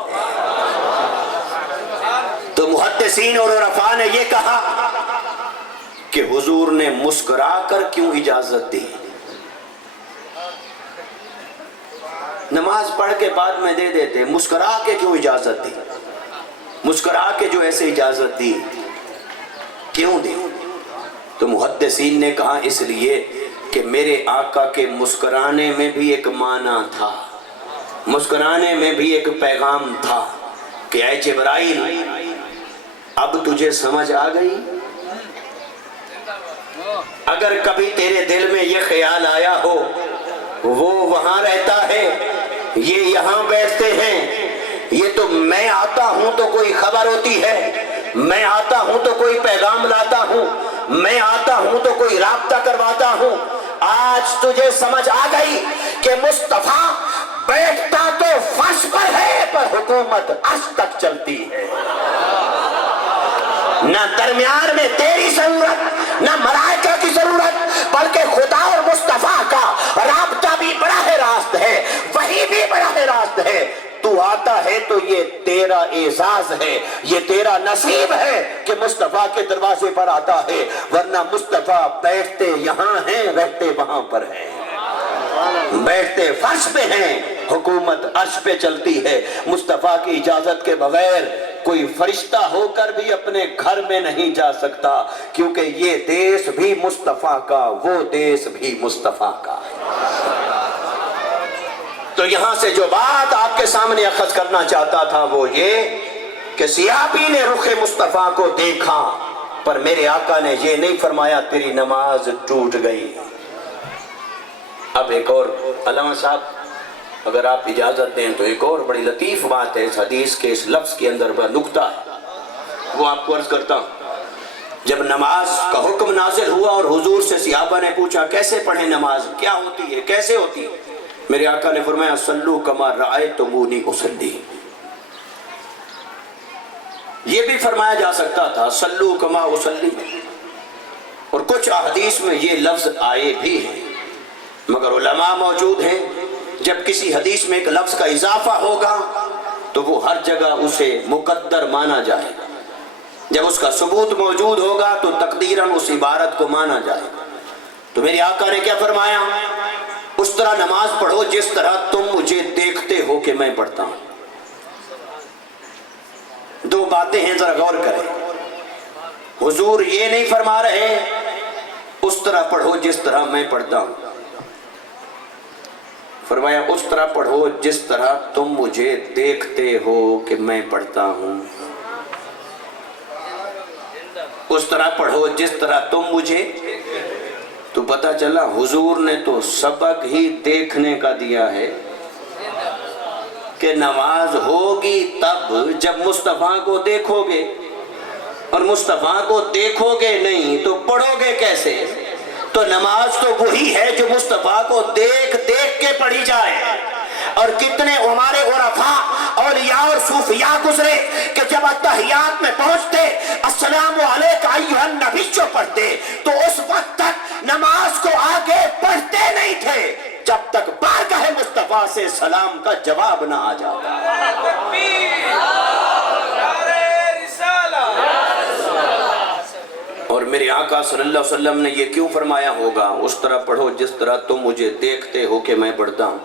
تو محدثین اور عرفاء نے یہ کہا کہ حضور نے مسکرا کر کیوں اجازت دی؟ نماز پڑھ کے بعد میں دے دیتے، مسکرا کے کیوں اجازت دی؟ مسکرا کے جو ایسے اجازت دی کیوں دی؟ تو محدثین نے کہا اس لیے کہ میرے آقا کے مسکرانے میں بھی ایک معنی تھا، مسکرانے میں بھی ایک پیغام تھا کہ اے جبرائیل اب تجھے سمجھ آ گئی؟ اگر کبھی تیرے دل میں یہ خیال آیا ہو وہ وہاں رہتا ہے، یہ یہاں بیٹھتے ہیں، یہ تو میں آتا ہوں تو کوئی خبر ہوتی ہے، میں آتا ہوں تو کوئی پیغام لاتا ہوں، میں آتا ہوں تو کوئی رابطہ کرواتا ہوں، آج تجھے سمجھ آ گئی کہ مصطفیٰ بیٹھتا تو فرش پر ہے پر حکومت عرش تک چلتی ہے. نہ درمیان میں تیری ضرورت نہ ملائکہ کی ضرورت، بلکہ خدا اور مصطفیٰ کا رابطہ بھی براہ راست ہے، وہی بھی براہ راست ہے. تو آتا ہے تو یہ تیرا اعزاز ہے، یہ تیرا نصیب ہے کہ مصطفیٰ کے دروازے پر آتا ہے، ورنہ مصطفیٰ بیٹھتے یہاں ہیں رہتے وہاں پر ہیں، بیٹھتے فرش پہ ہیں، حکومت عرش پہ چلتی ہے. مصطفیٰ کی اجازت کے بغیر کوئی فرشتہ ہو کر بھی اپنے گھر میں نہیں جا سکتا، کیونکہ یہ دیس بھی مصطفیٰ کا، وہ دیس بھی مصطفیٰ کا. تو یہاں سے جو بات آپ کے سامنے اخذ کرنا چاہتا تھا وہ یہ کہ سیابی نے رخ مصطفیٰ کو دیکھا، پر میرے آقا نے یہ نہیں فرمایا تیری نماز ٹوٹ گئی. اب ایک اور علامہ صاحب اگر آپ اجازت دیں تو ایک اور بڑی لطیف بات ہے اس حدیث کے اس لفظ کے اندر بڑا نکتہ ہے، وہ آپ کو عرض کرتا ہوں. جب نماز کا حکم نازل ہوا اور حضور سے صحابہ نے پوچھا کیسے پڑھیں نماز، کیا ہوتی ہے، کیسے ہوتی ہے، میرے آقا نے فرمایا صلو کما رأیتمونی اصلی. یہ بھی فرمایا جا سکتا تھا صلو کما اصلی، اور کچھ احادیث میں یہ لفظ آئے بھی ہیں، مگر علماء موجود ہیں جب کسی حدیث میں ایک لفظ کا اضافہ ہوگا تو وہ ہر جگہ اسے مقدر مانا جائے گا، جب اس کا ثبوت موجود ہوگا تو تقدیراً اس عبارت کو مانا جائے گا. تو میرے آقا نے کیا فرمایا، اس طرح نماز پڑھو جس طرح تم مجھے دیکھتے ہو کہ میں پڑھتا ہوں. دو باتیں ہیں ذرا غور کریں. حضور یہ نہیں فرما رہے اس طرح پڑھو جس طرح میں پڑھتا ہوں، فرمایا اس طرح پڑھو جس طرح تم مجھے دیکھتے ہو کہ میں پڑھتا ہوں. اس طرح پڑھو جس طرح تم مجھے، تو پتہ چلا حضور نے تو سبق ہی دیکھنے کا دیا ہے کہ نماز ہوگی تب جب مصطفیٰ کو دیکھو گے، اور مصطفیٰ کو دیکھو گے نہیں تو پڑھو گے کیسے. تو نماز تو وہی ہے جو مصطفیٰ کو دیکھ دیکھ کے پڑھی جائے. اور کتنے ہمارے عرفاء اولیاء اور صوفیاء گزرے کہ جب اتحیات میں پہنچتے السلام علیکم ایھا النبی جو پڑھتے تو اس وقت تک نماز کو آگے پڑھتے نہیں تھے جب تک بارگاہ مصطفیٰ سے سلام کا جواب نہ آ جاتا. اور میرے آقا صلی اللہ علیہ وسلم نے یہ کیوں فرمایا ہوگا اس طرح پڑھو جس طرح تم مجھے دیکھتے ہو کہ میں پڑھتا ہوں.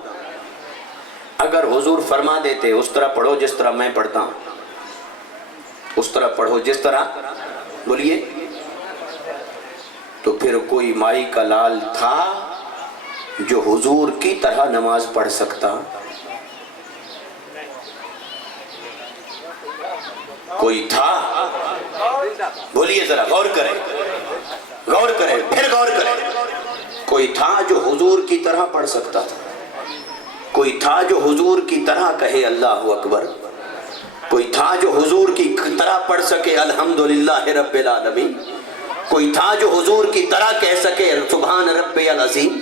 اگر حضور فرما دیتے اس طرح پڑھو جس طرح میں پڑھتا ہوں، اس طرح پڑھو جس طرح، بولیے، تو پھر کوئی مائی کا لال تھا جو حضور کی طرح نماز پڑھ سکتا؟ کوئی تھا؟ بولیے ذرا، غور کریں، غور کریں، پھر غور کریں. کوئی تھا جو حضور کی طرح پڑھ سکتا تھا؟ کوئی تھا جو حضور کی طرح کہے اللہ اکبر؟ کوئی تھا جو حضور کی طرح پڑھ سکے الحمدللہ رب العالمین؟ کوئی تھا جو حضور کی طرح کہہ سکے سبحان رب العظیم؟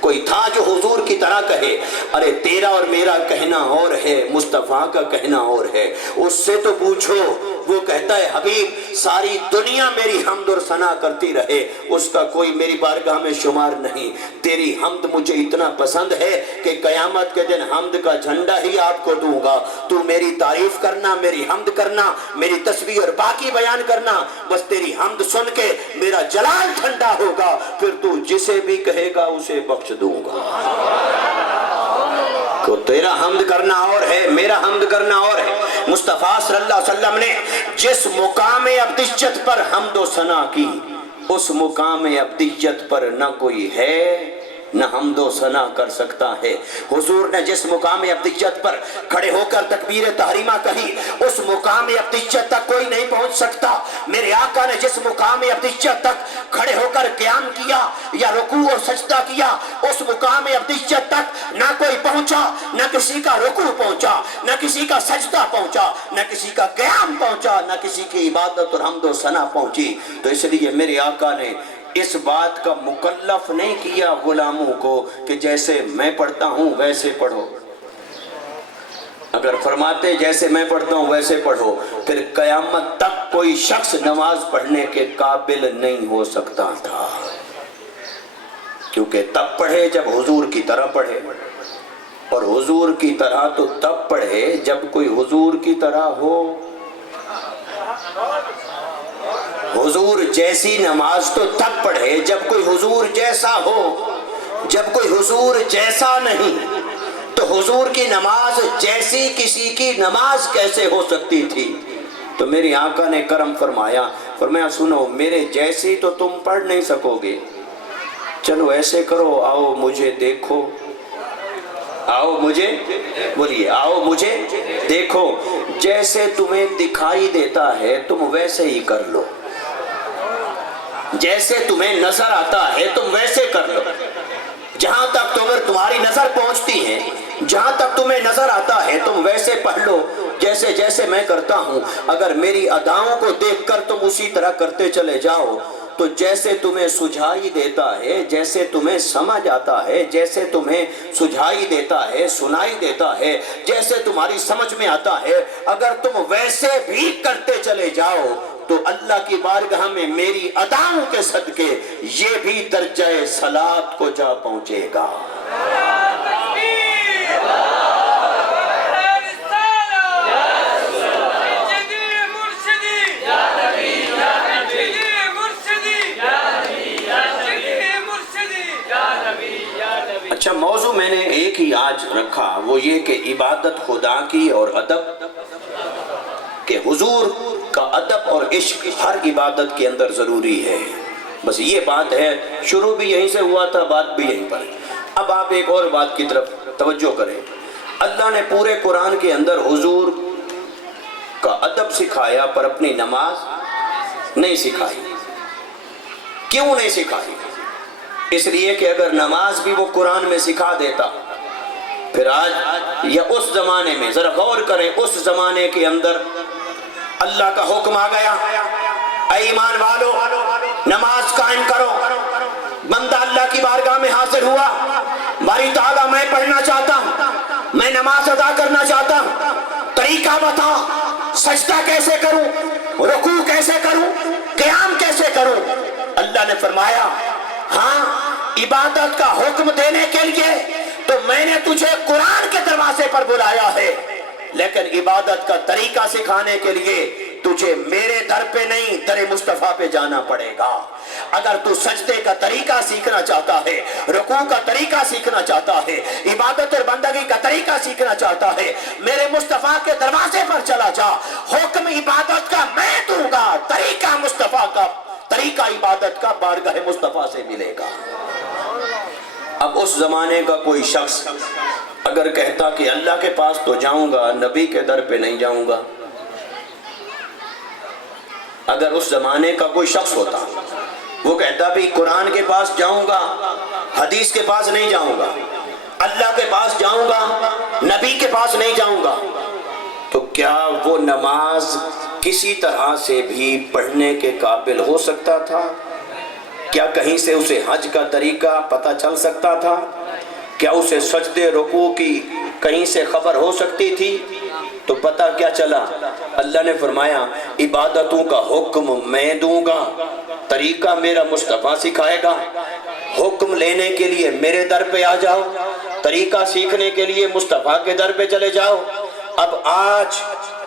کوئی تھا جو حضور کی طرح کہے ارے تیرا اور میرا کہنا اور ہے، مصطفیٰ کا کہنا اور ہے؟ اس سے تو پوچھو، وہ کہتا ہے حبیب ساری دنیا میری حمد اور ثنا کرتی رہے، اس کا کوئی میری بارگاہ میں شمار نہیں. تیری حمد مجھے اتنا پسند ہے کہ قیامت کے دن حمد کا جھنڈا ہی آپ کو دوں گا. تو میری تعریف کرنا، میری حمد کرنا، میری تسبیح اور باقی بیان کرنا، بس تیری حمد سن کے میرا جلال ٹھنڈا ہوگا، پھر تو جسے بھی کہے گا اسے بخش دوں گا. تو تیرا حمد کرنا اور ہے، میرا حمد کرنا اور ہے. مصطفیٰ صلی اللہ علیہ وسلم نے جس مقام ابدیت پر حمد و ثنا کی، اس مقام ابدیت پر نہ کوئی ہے نہ حمد و ثنا کر سکتا ہے. حضور نے جس مقام ابدیت پر کھڑے ہو کر تکبیر تحریمہ کہی، اس مقام ابدیت تک کوئی نہیں پہنچ سکتا. میرے آقا نے جس مقام ابدیت تک کھڑے ہو کر قیام کیا یا رکوع اور سجدہ کیا، اس مقام ابدیت تک نہ کوئی پہنچا، نہ کسی کا رکوع پہنچا، نہ کسی کا سجدہ پہنچا، نہ کسی کا قیام پہنچا، نہ کسی کی عبادت اور حمد و ثنا پہنچی. تو اس لیے میرے آقا نے اس بات کا مکلف نہیں کیا غلاموں کو کہ جیسے میں پڑھتا ہوں ویسے پڑھو. اگر فرماتے جیسے میں پڑھتا ہوں ویسے پڑھو، پھر قیامت تک کوئی شخص نماز پڑھنے کے قابل نہیں ہو سکتا تھا، کیونکہ تب پڑھے جب حضور کی طرح پڑھے، اور حضور کی طرح تو تب پڑھے جب کوئی حضور کی طرح ہو. حضور جیسی نماز تو تب پڑھے جب کوئی حضور جیسا ہو. جب کوئی حضور جیسا نہیں تو حضور کی نماز جیسی کسی کی نماز کیسے ہو سکتی تھی؟ تو میری آقا نے کرم فرمایا، سنو میرے جیسی تو تم پڑھ نہیں سکو گے، چلو ایسے کرو، آؤ مجھے دیکھو، آؤ مجھے بولیے، آؤ مجھے دیکھو، جیسے تمہیں دکھائی دیتا ہے تم ویسے ہی کر لو، جیسے تمہیں نظر آتا ہے تم ویسے کر لو، جہاں تک تمہاری نظر پہنچتی ہے، جہاں تک تمہیں نظر آتا ہے تم ویسے پڑھ لو جیسے جیسے میں کرتا ہوں. اگر میری اداؤں کو دیکھ کر تم اسی طرح کرتے چلے جاؤ تو جیسے تمہیں سجھائی دیتا ہے، جیسے تمہیں سمجھ آتا ہے، جیسے تمہیں سجھائی دیتا ہے، سنائی دیتا ہے، جیسے تمہاری سمجھ میں آتا ہے، اگر تم ویسے بھی کرتے چلے جاؤ تو اللہ کی بارگاہ میں میری اداؤں کے صدقے یہ بھی درجہ صلات کو جا پہنچے گا. اچھا، موضوع میں نے ایک ہی آج رکھا، وہ یہ کہ عبادت خدا کی اور ادب، کہ حضور کا ادب اور عشق ہر عبادت کے اندر ضروری ہے. بس یہ بات ہے، شروع بھی یہیں سے ہوا تھا، بات بھی یہیں پر. اب آپ ایک اور بات کی طرف توجہ کریں. اللہ نے پورے قرآن کے اندر حضور کا ادب سکھایا پر اپنی نماز نہیں سکھائی. کیوں نہیں سکھائی؟ اس لیے کہ اگر نماز بھی وہ قرآن میں سکھا دیتا، پھر آج یا اس زمانے میں، ذرا غور کریں، اس زمانے کے اندر اللہ کا حکم آ گیا، اے ایمان والو نماز قائم کرو. بندہ اللہ کی بارگاہ میں حاضر ہوا، باری تعالیٰ میں پڑھنا چاہتا ہوں، میں نماز ادا کرنا چاہتا ہوں، طریقہ بتا، سجدہ کیسے کروں، رکوع کیسے کروں، قیام کیسے کروں. اللہ نے فرمایا ہاں، عبادت کا حکم دینے کے لیے تو میں نے تجھے قرآن کے دروازے پر بلایا ہے، لیکن عبادت کا طریقہ سکھانے کے لیے تجھے میرے در پہ نہیں، در مصطفیٰ پہ جانا پڑے گا. اگر تو سجدے کا طریقہ سیکھنا چاہتا ہے، رکوع کا طریقہ سیکھنا چاہتا ہے، عبادت اور بندگی کا طریقہ سیکھنا چاہتا ہے، میرے مصطفیٰ کے دروازے پر چلا جا. حکم عبادت کا میں دوں گا، طریقہ مصطفیٰ کا، طریقہ عبادت کا بارگاہ مصطفیٰ سے ملے گا. اب اس زمانے کا کوئی شخص اگر کہتا کہ اللہ کے پاس تو جاؤں گا، نبی کے در پہ نہیں جاؤں گا، اگر اس زمانے کا کوئی شخص ہوتا وہ کہتا بھی قرآن کے پاس جاؤں گا، حدیث کے پاس نہیں جاؤں گا، اللہ کے پاس جاؤں گا، نبی کے پاس نہیں جاؤں گا، تو کیا وہ نماز کسی طرح سے بھی پڑھنے کے قابل ہو سکتا تھا؟ کیا کہیں سے اسے حج کا طریقہ پتہ چل سکتا تھا؟ کیا اسے سجدے رکوع کی کہیں سے خبر ہو سکتی تھی؟ تو پتہ کیا چلا؟ اللہ نے فرمایا عبادتوں کا حکم میں دوں گا، طریقہ میرا مصطفیٰ سکھائے گا. حکم لینے کے لیے میرے در پہ آ جاؤ، طریقہ سیکھنے کے لیے مصطفیٰ کے در پہ چلے جاؤ. اب آج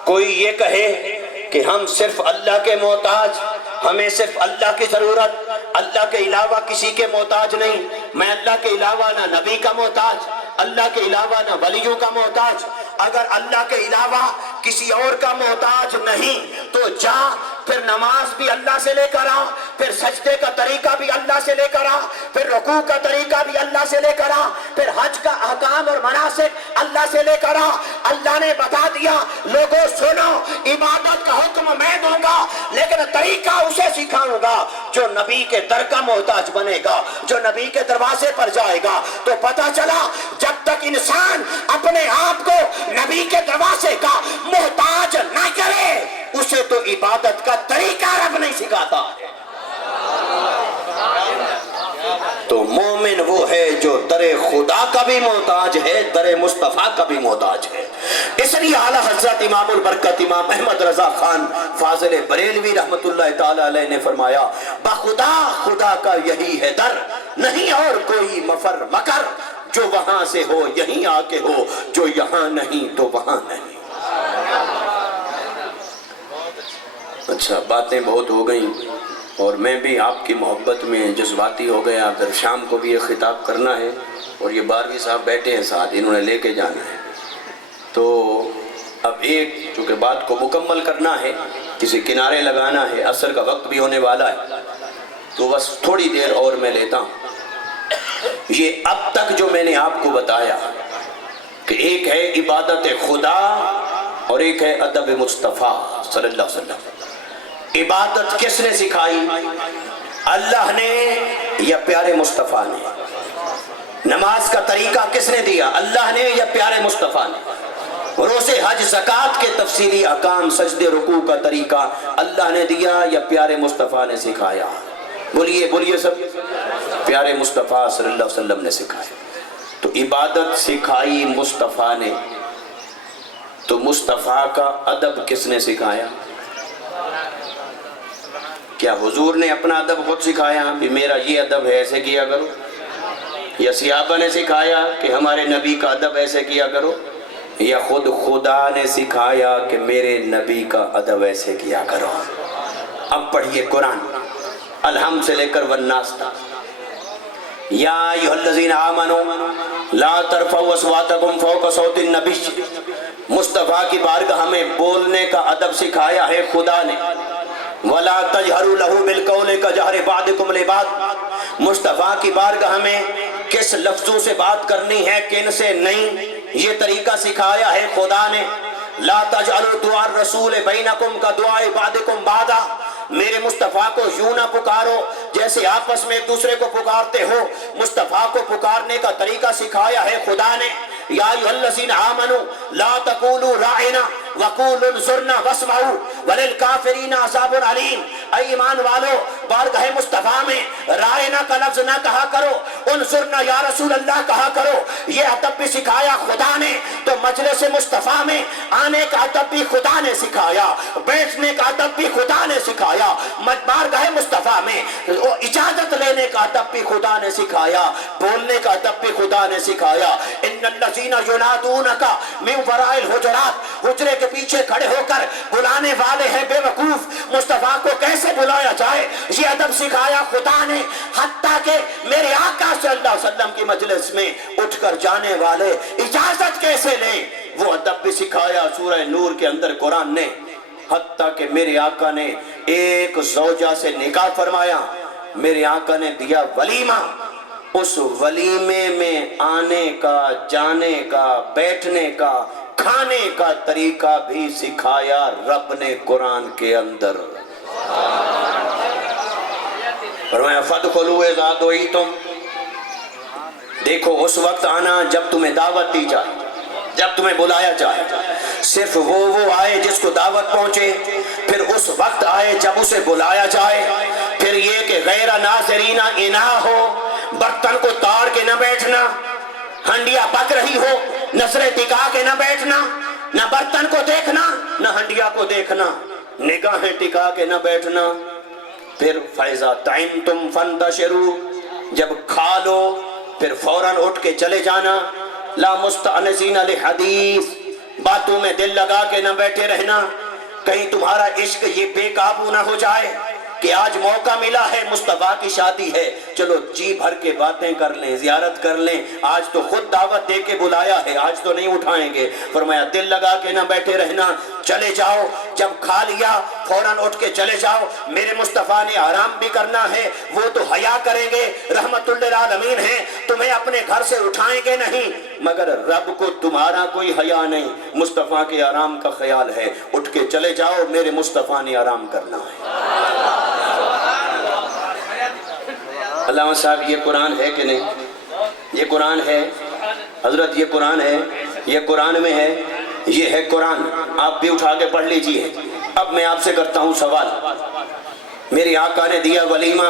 کوئی یہ کہے کہ ہم صرف اللہ کے محتاج، ہمیں صرف اللہ کی ضرورت، اللہ کے علاوہ کسی کے محتاج نہیں، میں اللہ کے علاوہ نہ نبی کا محتاج، اللہ کے علاوہ نہ ولیوں کا محتاج. اگر اللہ کے علاوہ کسی اور کا محتاج نہیں تو جا، پھر نماز بھی اللہ سے لے کر آ، پھر سجدے کا طریقہ بھی اللہ سے لے کر آ، پھر رکوع کا طریقہ بھی اللہ سے لے کر آ، پھر حج کا احکام اور مناسک اللہ سے لے کر آ. اللہ نے بتا دیا لوگوں سنو، عبادت کا حکم میں دوں گا لیکن طریقہ اسے سکھاؤں گا جو نبی کے در کا محتاج بنے گا، جو نبی کے دروازے پر جائے گا. تو پتہ چلا جب تک انسان اپنے آپ کو نبی کے دروازے کا محتاج نہ کرے، اسے تو عبادت کا طریقہ رب نہیں سکھاتا ہے. وہ ہے جو در خدا کا بھی محتاج ہے، در مصطفیٰ کا بھی محتاج ہے۔ اس لیے اعلیٰ حضرت امام البرکت امام احمد رضا خان فاضل بریلوی رحمت اللہ تعالی علیہ نے فرمایا، بخدا خدا کا یہی ہے در، نہیں اور کوئی مفر مکر، جو وہاں سے ہو یہیں آ کے ہو، جو یہاں نہیں تو وہاں نہیں۔ اچھا، باتیں بہت ہو گئیں اور میں بھی آپ کی محبت میں جذباتی ہو گیا۔ پھر شام کو بھی یہ خطاب کرنا ہے اور یہ باروی صاحب بیٹھے ہیں ساتھ، انہوں نے لے کے جانا ہے، تو اب ایک چونکہ بات کو مکمل کرنا ہے، کسی کنارے لگانا ہے، عصر کا وقت بھی ہونے والا ہے، تو بس تھوڑی دیر اور میں لیتا ہوں۔ یہ اب تک جو میں نے آپ کو بتایا کہ ایک ہے عبادت خدا اور ایک ہے ادب مصطفیٰ صلی اللہ علیہ وسلم۔ عبادت کس نے سکھائی؟ اللہ نے یا پیارے مصطفیٰ نے؟ نماز کا طریقہ کس نے دیا؟ اللہ نے یا پیارے مصطفیٰ نے؟ روزے حج زکوٰۃ کے تفصیلی احکام سجدے رکوع کا طریقہ اللہ نے دیا یا پیارے مصطفیٰ نے سکھایا؟ بولیے بولیے سب، پیارے مصطفیٰ صلی اللہ علیہ وسلم نے سکھایا۔ تو عبادت سکھائی مصطفیٰ نے، تو مصطفیٰ کا ادب کس نے سکھایا؟ کیا حضور نے اپنا ادب خود سکھایا کہ میرا یہ ادب ہے ایسے کیا کرو، یا صحابہ نے سکھایا کہ ہمارے نبی کا ادب ایسے کیا کرو، یا خود خدا نے سکھایا کہ میرے نبی کا ادب ایسے کیا کرو؟ اب پڑھیے قرآن، الحمد سے لے کر والناس تک۔ یا ایھا الذین آمنوا لا ترفعوا اصواتکم فوق صوت النبی، مصطفیٰ کی بارگاہ میں بولنے کا ادب سکھایا ہے خدا نے۔ وَلَا تَجْهَرُوا لَهُ بِالْقَوْلِ كَجَهْرِ بَعْضِكُمْ لِبَعْضٍ، مصطفیٰ کی بارگاہ میں کس لفظوں سے بات کرنی ہے کن سے نہیں، یہ طریقہ سکھایا ہے خدا نے۔ لا تجعلوا دعاء الرسول بینکم کدعاء بعضکم بعضا، میرے مصطفیٰ کو یوں نہ پکارو جیسے آپس میں ایک دوسرے کو پکارتے ہو، مصطفیٰ کو پکارنے کا طریقہ سکھایا ہے خدا نے۔ یا ایھا الذین آمنوا لا تقولوا راعنا وقولوا انظرنا واسمعوا وللکافرین عذاب علیم، اے ایمان والو بارگاہ مصطفیٰ میں رائنا کا لفظ نہ کہا کرو، انظرنا یا رسول اللہ کہا کرو، یہ ادب بھی سکھایا خدا نے۔ تو مجلس مصطفیٰ میں آنے کا ادب بھی خدا نے سکھایا، بیٹھنے کا ادب بھی خدا نے سکھایا، بارگاہ مصطفیٰ میں اجازت لینے کا ادب بھی خدا نے سکھایا، بولنے کا ادب بھی خدا نے سکھایا۔ ان الذین ینادونک من وراء الحجرات، حجرے کے پیچھے کھڑے ہو کر بلانے والے ہیں بے وقوف، مصطفیٰ کو کیسے بلایا جائے یہ ادب سکھایا خدا نے۔ حتیٰ کہ میرے آقا صلی اللہ علیہ وسلم کی مجلس میں اٹھ کر جانے والے اجازت کیسے لیں وہ ادب بھی سکھایا سورہ نور کے اندر قرآن نے۔ حتیٰ کہ میرے آقا نے ایک زوجہ سے نکاح فرمایا، میرے آقا نے دیا ولیمہ، اس ولیمے میں آنے کا، جانے کا، بیٹھنے کا، کھانے کا طریقہ بھی سکھایا رب نے قرآن کے اندر۔ فرمایا فَادْخُلُوا إِذَا دُعِیتُم، دیکھو اس وقت آنا جب تمہیں دعوت دی جائے، جب تمہیں بلایا جائے، صرف وہ آئے جس کو دعوت پہنچے، پھر اس وقت آئے جب اسے بلایا جائے، پھر یہ کہ غیر ناظرین اناء ہو، برتن کو تاڑ کے نہ بیٹھنا، ہنڈیا پک رہی ہو نظریں ٹکا کے نہ بیٹھنا، نہ برتن کو دیکھنا نہ ہنڈیا کو دیکھنا، نگاہیں ٹکا کے نہ بیٹھنا۔ پھر فَإِذَا طَعِمْتُمْ فَانْتَشِرُوا، جب کھا لو پھر فوراً اٹھ کے چلے جانا۔ لا مستأنسین لحدیث، باتوں میں دل لگا کے نہ بیٹھے رہنا، کہیں تمہارا عشق یہ بے قابو نہ ہو جائے کہ آج موقع ملا ہے، مصطفیٰ کی شادی ہے، چلو جی بھر کے باتیں کر لیں، زیارت کر لیں، آج تو خود دعوت دے کے بلایا ہے، آج تو نہیں اٹھائیں گے۔ فرمایا دل لگا کے نہ بیٹھے رہنا، چلے جاؤ، جب کھا لیا فوراً اٹھ کے چلے جاؤ۔ میرے مصطفیٰ نے آرام بھی کرنا ہے، وہ تو حیا کریں گے، رحمت للعالمین ہیں، تمہیں اپنے گھر سے اٹھائیں گے نہیں، مگر رب کو تمہارا کوئی حیا نہیں، مصطفیٰ کے آرام کا خیال ہے، اٹھ کے چلے جاؤ، میرے مصطفیٰ نے آرام کرنا ہے۔ علامہ صاحب یہ قرآن ہے کہ نہیں؟ یہ قرآن ہے حضرت، یہ قرآن ہے، یہ قرآن میں ہے، یہ ہے قرآن، آپ بھی اٹھا کے پڑھ لیجئے۔ اب میں آپ سے کرتا ہوں سوال، میرے آقا نے دیا ولیمہ،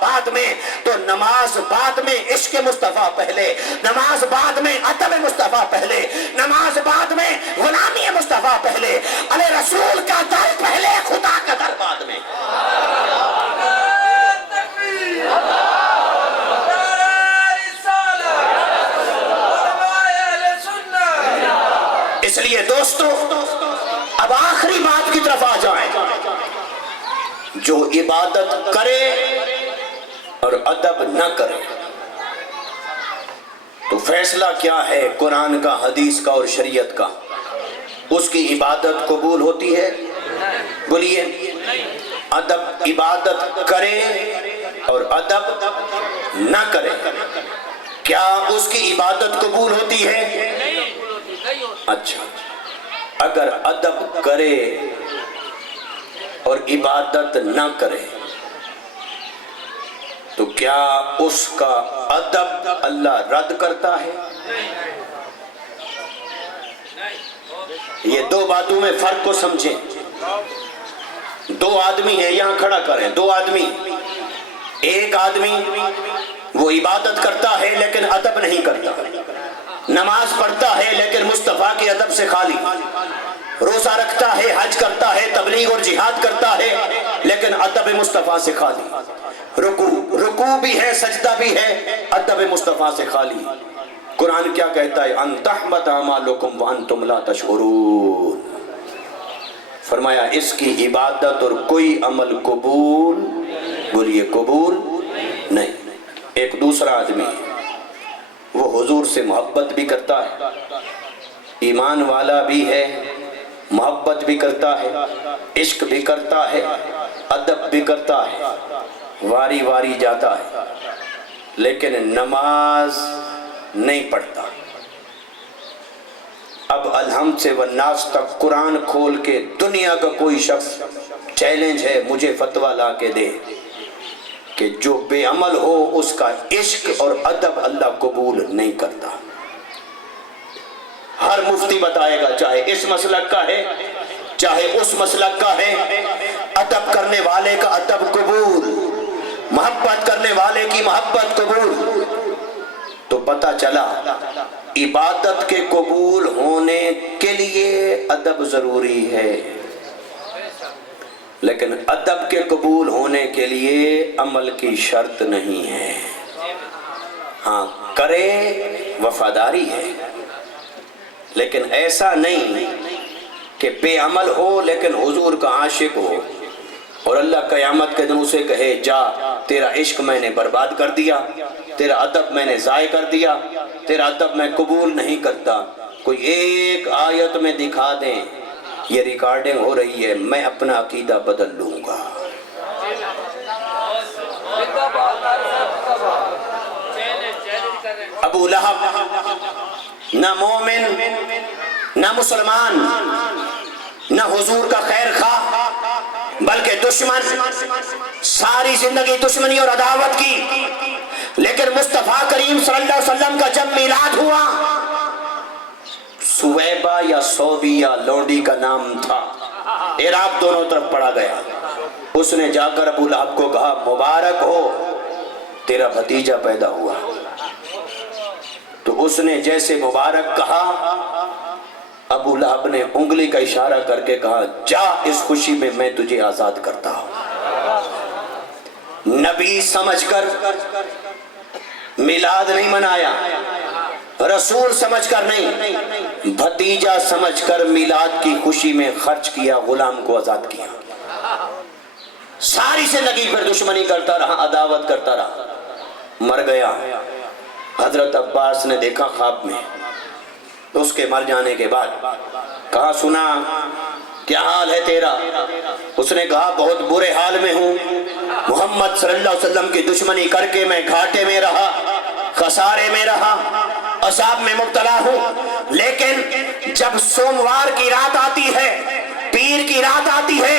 بعد میں، تو نماز بعد میں عشق مصطفیٰ پہلے، نماز بعد میں ادب مصطفیٰ پہلے، نماز بعد میں غلامی مصطفیٰ پہلے، علی رسول کا در پہلے، خدا کا در بعد میں۔ اس لیے دوستو اب آخری بات کی طرف آ جائیں، جو عبادت کرے اور ادب نہ کرے تو فیصلہ کیا ہے قرآن کا، حدیث کا اور شریعت کا؟ اس کی عبادت قبول ہوتی ہے؟ بولیے، ادب عبادت کرے اور ادب نہ کرے، کیا اس کی عبادت قبول ہوتی ہے؟ اچھا، اگر ادب کرے اور عبادت نہ کرے تو کیا اس کا ادب اللہ رد کرتا ہے؟ یہ دو باتوں میں فرق کو سمجھیں۔ دو آدمی ہیں، یہاں کھڑا کریں، دو آدمی، ایک آدمی وہ عبادت کرتا ہے لیکن ادب نہیں کرتا، نماز پڑھتا ہے لیکن مصطفیٰ کے ادب سے خالی، روزہ رکھتا ہے، حج کرتا ہے، تبلیغ اور جہاد کرتا ہے لیکن ادب مصطفیٰ سے خالی، رکوع بھی ہے، سجدہ بھی ہے، ادب مصطفیٰ سے خالی۔ قرآن کیا کہتا ہے؟ ان تحبط اعمالکم وانتم لا تشعرون، فرمایا اس کی عبادت اور کوئی عمل قبول، بولیے قبول نہیں۔ ایک دوسرا آدمی وہ حضور سے محبت بھی کرتا ہے، ایمان والا بھی ہے، محبت بھی کرتا ہے، عشق بھی کرتا ہے، ادب بھی کرتا ہے، واری واری جاتا ہے لیکن نماز نہیں پڑھتا۔ اب الحمد سے والناس تک قرآن کھول کے دنیا کا کوئی شخص چیلنج ہے مجھے فتویٰ لا کے دے کہ جو بے عمل ہو اس کا عشق اور ادب اللہ قبول نہیں کرتا۔ ہر مفتی بتائے گا، چاہے اس مسلک کا ہے چاہے اس مسلک کا ہے، ادب کرنے والے کا ادب قبول، محبت کرنے والے کی محبت قبول۔ تو پتہ چلا عبادت کے قبول ہونے کے لیے ادب ضروری ہے، لیکن ادب کے قبول ہونے کے لیے عمل کی شرط نہیں ہے۔ ہاں کرے وفاداری ہے، لیکن ایسا نہیں کہ بے عمل ہو لیکن حضور کا عاشق ہو اور اللہ قیامت کے دن اسے کہے جا تیرا عشق میں نے برباد کر دیا، تیرا ادب میں نے ضائع کر دیا، تیرا ادب میں قبول نہیں کرتا۔ کوئی ایک آیت میں دکھا دیں، یہ ریکارڈنگ ہو رہی ہے، میں اپنا عقیدہ بدل لوں گا۔ ابو لہب نہ مومن نہ مسلمان نہ حضور کا خیر خواہ بلکہ دشمن، ساری زندگی دشمنی اور عداوت کی، لیکن مصطفیٰ کریم صلی اللہ علیہ وسلم کا جب میلاد ہوا، سویبہ یا صوبیہ لونڈی کا نام تھا، عراق دونوں طرف پڑا گیا۔ اس نے جا کر ابو لہب کو کہا مبارک ہو تیرا بھتیجا پیدا ہوا۔ تو اس نے جیسے مبارک کہا، ابو لہب نے انگلی کا اشارہ کر کے کہا جا اس خوشی میں میں تجھے آزاد کرتا ہوں۔ نبی سمجھ کر میلاد نہیں منایا، رسول سمجھ کر نہیں، بھتیجا سمجھ کر میلاد کی خوشی میں خرچ کیا، غلام کو آزاد کیا۔ ساری زندگی پھر دشمنی کرتا رہا، عداوت کرتا رہا، مر گیا۔ حضرت عباس نے دیکھا خواب میں، اس کے مر جانے کے بعد کہا سنا کیا حال ہے تیرا؟ اس نے کہا بہت برے حال میں ہوں، محمد صلی اللہ علیہ وسلم کی دشمنی کر کے میں گھاٹے میں رہا، خسارے میں رہا، عذاب میں مبتلا ہوں، لیکن جب سوموار کی رات آتی ہے، پیر کی رات آتی ہے،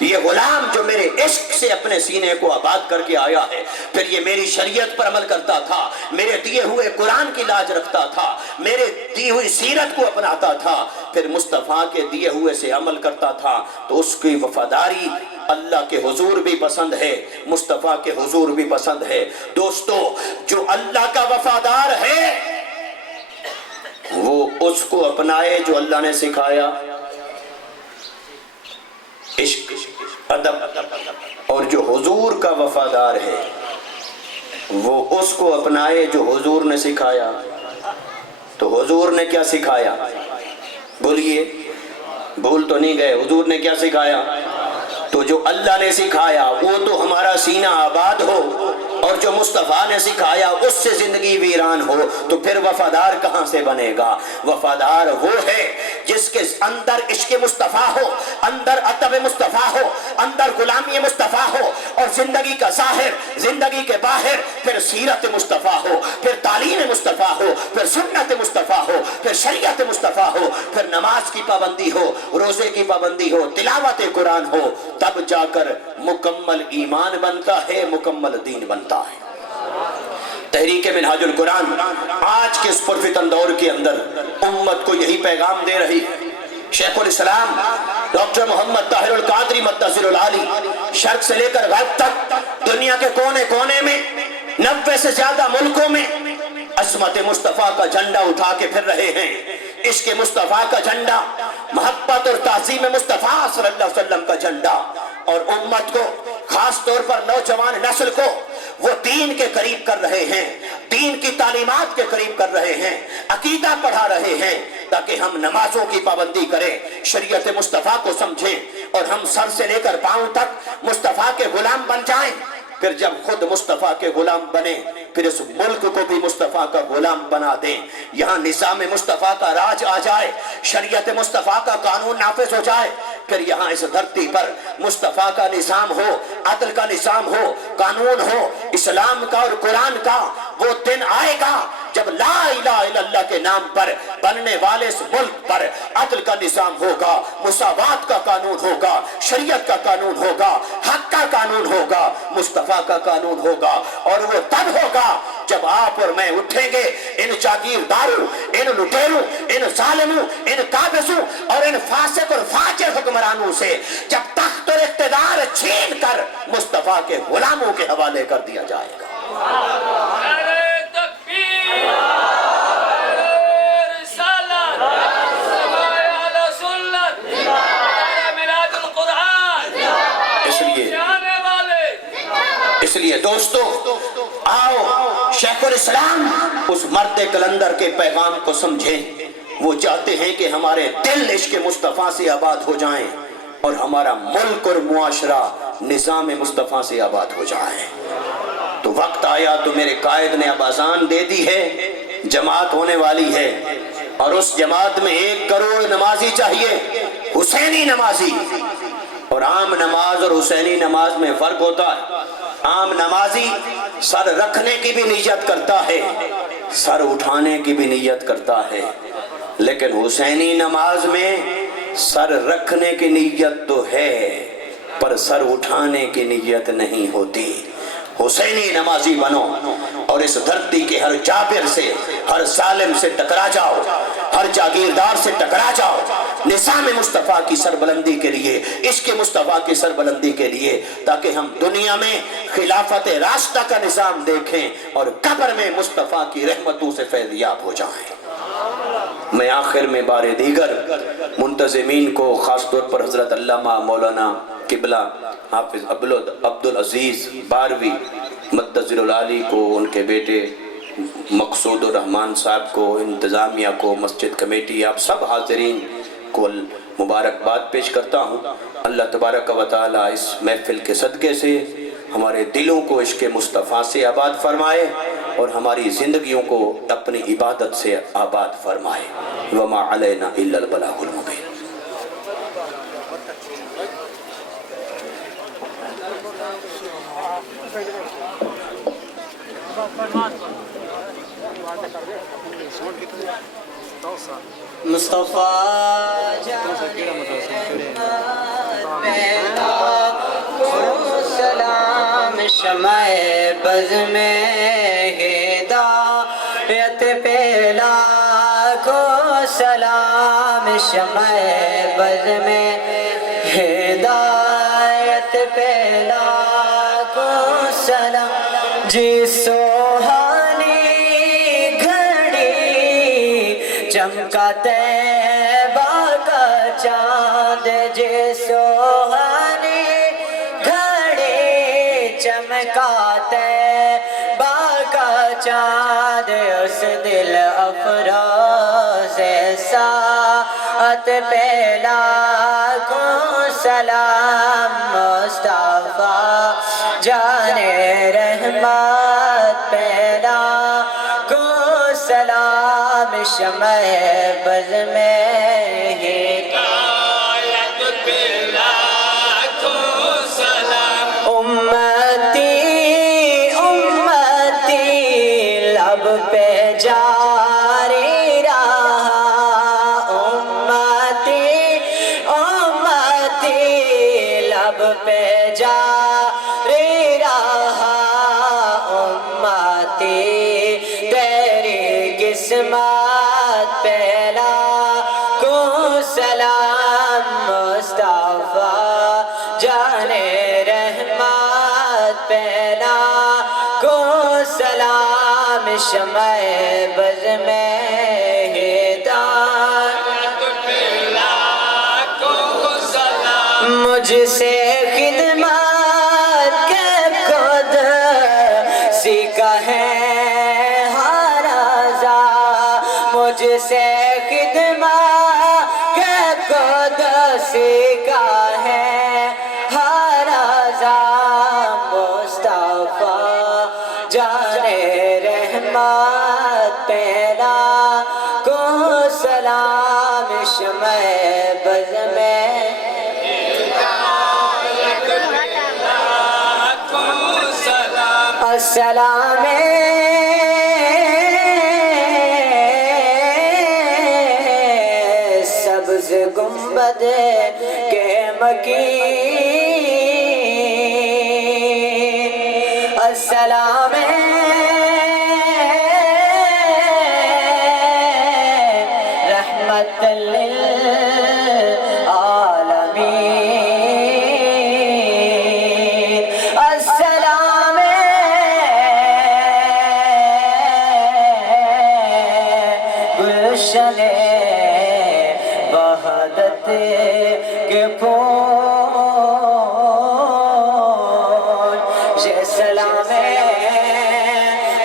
یہ غلام جو میرے عشق سے اپنے سینے کو آباد کر کے آیا ہے، پھر یہ میری شریعت پر عمل کرتا تھا، میرے دیے ہوئے قرآن کی لاج رکھتا تھا، میرے دی ہوئی سیرت کو اپناتا تھا، پھر مصطفیٰ کے دیے ہوئے سے عمل کرتا تھا، تو اس کی وفاداری اللہ کے حضور بھی پسند ہے، مصطفیٰ کے حضور بھی پسند ہے۔ دوستو، جو اللہ کا وفادار ہے وہ اس کو اپنائے جو اللہ نے سکھایا، عشق، ادب، اور جو حضور کا وفادار ہے وہ اس کو اپنائے جو حضور نے سکھایا۔ تو حضور نے کیا سکھایا؟ بولیے، بھول تو نہیں گئے؟ حضور نے کیا سکھایا؟ تو جو اللہ نے سکھایا وہ تو ہمارا سینہ آباد ہو، اور جو مصطفیٰ نے سکھایا اس سے زندگی ویران ہو، تو پھر وفادار کہاں سے بنے گا؟ وفادار وہ ہے جس کے اندر عشق مصطفیٰ ہو، اندر ادب مصطفیٰ ہو، اندر غلامی مصطفیٰ ہو، اور زندگی کا ظاہر، زندگی کے باہر پھر سیرت مصطفیٰ ہو، پھر تعلیم مصطفیٰ ہو، پھر سنت مصطفیٰ ہو، پھر شریعت مصطفیٰ ہو، پھر نماز کی پابندی ہو، روزے کی پابندی ہو، تلاوت قرآن ہو، تب جا کر مکمل ایمان بنتا ہے، مکمل دین بنتا ہے۔ تحریک منہاج القرآن آج کے اس پرفتن دور کے اندر امت کو یہی پیغام دے رہی ہے۔ شیخ الاسلام ڈاکٹر محمد طاہر القادری متصل العالی شرق سے لے کر غرب تک دنیا کے کونے کونے میں 90 سے زیادہ ملکوں میں عظمت مصطفیٰ کا جھنڈا اٹھا کے پھر رہے ہیں۔ عشق مصطفیٰ کا جھنڈا، محبت اور تعظیم مصطفیٰ صلی اللہ علیہ وسلم کا جھنڈا، اور امت کو، خاص طور پر نوجوان نسل کو وہ دین کے قریب کر رہے ہیں، دین کی تعلیمات کے قریب کر رہے ہیں، عقیدہ پڑھا رہے ہیں، تاکہ ہم نمازوں کی پابندی کریں، شریعت مصطفیٰ کو سمجھیں، اور ہم سر سے لے کر پاؤں تک مصطفیٰ کے غلام بن جائیں۔ پھر جب خود مصطفیٰ کے غلام بنے، پھر اس ملک کو بھی مصطفیٰ کا غلام بنا دیں، یہاں نظام مصطفیٰ کا راج آ جائے، شریعت مصطفیٰ کا قانون نافذ ہو جائے، پھر یہاں اس دھرتی پر مصطفیٰ کا نظام ہو، عدل کا نظام ہو، قانون ہو، اسلام کا اور قرآن کا۔ وہ دن آئے گا جب لا الہ الا اللہ کے نام پر بننے والے اس ملک پر عدل کا نظام ہوگا، مساوات کا قانون ہوگا، شریعت کا قانون ہوگا، حق کا قانون ہوگا، مصطفیٰ کا قانون ہوگا، اور وہ تب ہوگا جب آپ اور میں اٹھیں گے ان جاگیرداروں، ان لٹیروں، ان ظالموں، ان قابضوں اور ان فاسق اور فاجر حکمرانوں سے، جب تخت اور اقتدار چھین کر مصطفیٰ کے غلاموں کے حوالے کر دیا جائے گا۔ اس لیے دوستو، آؤ شیخ الاسلام اس مرد کلندر کے پیغام کو سمجھیں۔ وہ چاہتے ہیں کہ ہمارے دل عشق مصطفیٰ سے آباد ہو جائیں، اور ہمارا ملک اور معاشرہ نظام مصطفیٰ سے آباد ہو جائے۔ تو وقت آیا تو میرے قائد نے اب اذان دے دی ہے، جماعت ہونے والی ہے، اور اس جماعت میں 1 کروڑ نمازی چاہیے، حسینی نمازی۔ اور عام نماز اور حسینی نماز میں فرق ہوتا ہے۔ عام نمازی سر رکھنے کی بھی نیت کرتا ہے، سر اٹھانے کی بھی نیت کرتا ہے، لیکن حسینی نماز میں سر رکھنے کی نیت تو ہے پر سر اٹھانے کی نیت نہیں ہوتی۔ حسینی نمازی بنو، اور اس دھرتی کے ہر جابر سے، ہر ظالم سے ٹکرا جاؤ، ہر جاگیردار سے ٹکرا جاؤ، نظام مصطفیٰ کی سربلندی کے لیے، عشق مصطفیٰ کی سربلندی کے لیے، تاکہ ہم دنیا میں خلافت راستہ کا نظام دیکھیں اور قبر میں مصطفیٰ کی رحمتوں سے فیضیاب ہو جائیں۔ میں آخر میں بار دیگر منتظمین کو، خاص طور پر حضرت علامہ مولانا قبلہ حافظ عبدالعزیز باروی متصل العالی کو، ان کے بیٹے مقصود الرحمان صاحب کو، انتظامیہ کو، مسجد کمیٹی، آپ سب حاضرین کو مبارکباد پیش کرتا ہوں۔ اللہ تبارک و تعالی اس محفل کے صدقے سے ہمارے دلوں کو عشق مصطفیٰ سے آباد فرمائے، اور ہماری زندگیوں کو اپنی عبادت سے آباد فرمائے۔ وما علینا الا البلاغ المبین۔ مصطفیٰ جان رحمت پیدا شمع بز میں ہدایت پہ لاکھوں سلام شمع بز میں ہدایت پہ لاکھوں سلام جی سوہانی گھڑی چمکا طیبہ کا چاند جی سوہانی گھڑی چمکا طیبہ کا چاند اس دل افروز ساعت پہ لاکھوں سلام مصطفیٰ جان رحمت پہ لاکھوں سلام شمع بز میں ہدایت پہ لاکھوں سلام امتی امتی لب پہ جاری رہا امتی امتی لب پہ جاری رہا امتی تیری قسمت پہ لاکھوں سلام مصطفیٰ جان رحمت پہ لاکھوں سلام شمع بز میں ہدایت پہ لاکھوں سلام مجھ سے خدمت کے خود سیکھا ہے ہر رضا مجھ سے خدمت کے خود سیکھا ہے ہر رضا مصطفیٰ جان رحمت پہ لاکھوں سلام شمع بز میں السلام سبز گنبد کے مکین السلام رحمت للعالمین السلام گلشن وحدت کے پھول یہ سلام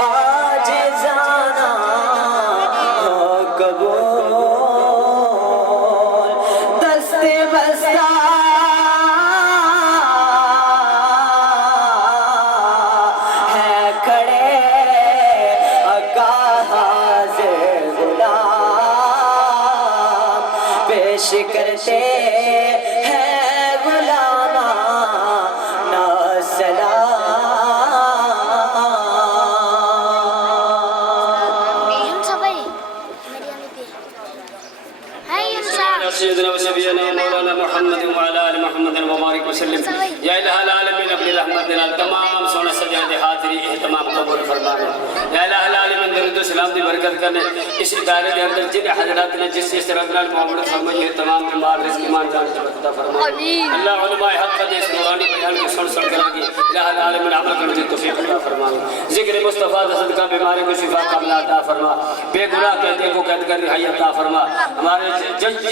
آج جانا ہو قبول دست بستہ ہے کھڑے آقا حاضر غلام پیش کرتے ہیں غلامانہ سلام Yunus apa ini? Median itu. Hai Yunus. سيدنا ونبينا مولانا محمد وعلى ال محمد وبارك وسلم يا الہ العالمین اپنی رحمت نال تمام سونا سجادے حاضری اہتمام قبول فرمائے یا الہ العالمین درود و سلام دی برکت کرنے اس ادارے کے اندر جن حضرات نے جس اس طرح محمد فرمائے تمام کے مال رزق ایمان جان عطا فرمائے اللہ علماء حق کا اس نورانی بیان کو سن کر کے الہ العالمین عمل کرنے کی توفیق عطا فرمائے ذکر مصطفیٰ صدقہ بیماری کو شفا کاملہ عطا فرما بے گناہ کہتے کو قید کر رہائی عطا فرما ہمارے جج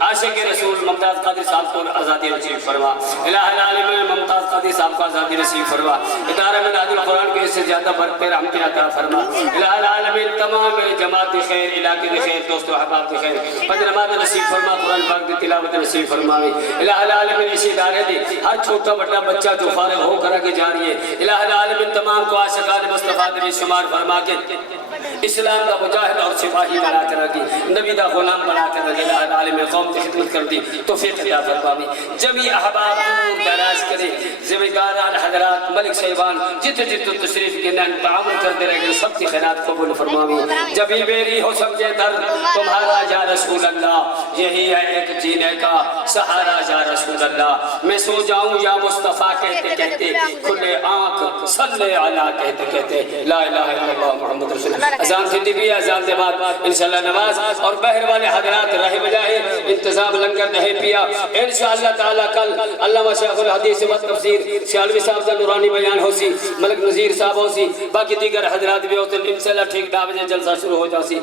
عاشق رسول ممتاز قادری صاحب کو آزادی نصیب فرما الہ العالمین ممتاز قادری صاحب کو آزادی نصیب فرما ادارہ میں نازل قرآن کے اس سے زیادہ برکت رحمت عطا فرما الہ العالمین تمام جماعت خیر علاقے خیر دوست و احباب خیر فجر نماز نصیب فرما قرآن پاک کی تلاوت نصیب فرماوے الہ العالمین اس ادارے دی ہر چھوٹا بڑا بچہ جو فارغ ہو کر کے جا رہی ہے الہ العالمین تمام کو عاشقان مصطفیٰ بھی شمار فرما کے اسلام کا مجاہد اور سپاہی بنا کر رکھی نبی دا غلام بنا کر رکھی الہ العالمین قوم عوام کی خدمت کر دی توفیق عطا فرماوی جمی احباب دور دراز کرے ذمہ حضرات ملک صاحبان جت تشریف کے نان تعاون کرتے رہ گئے سب کی خیرات قبول فرماوی جبھی میری ہو سمجھے درد تمہارا یا رسول اللہ یہی ہے ایک جینے کا سہارا یا رسول اللہ میں سو جاؤں یا مصطفیٰ کہتے کہتے کھلے آنکھ صلی علی کہتے کہتے لا الہ الا اللہ محمد رسول اللہ اذان تھی بھی اذان کے بعد انشاءاللہ نماز اور بہر والے حضرات رہ بجائے انتظام لنگر نہیں پیا انشاءاللہ تعالی کل علامہ شیخ الحدیث و تفسیر سیالوی صاحب کا نورانی بیان ہو سی ملک نذیر صاحب ہو سی باقی دیگر حضرات بھی ہوتے ہیں انشاءاللہ ٹھیک 10 بجے جلسہ شروع ہو جاسی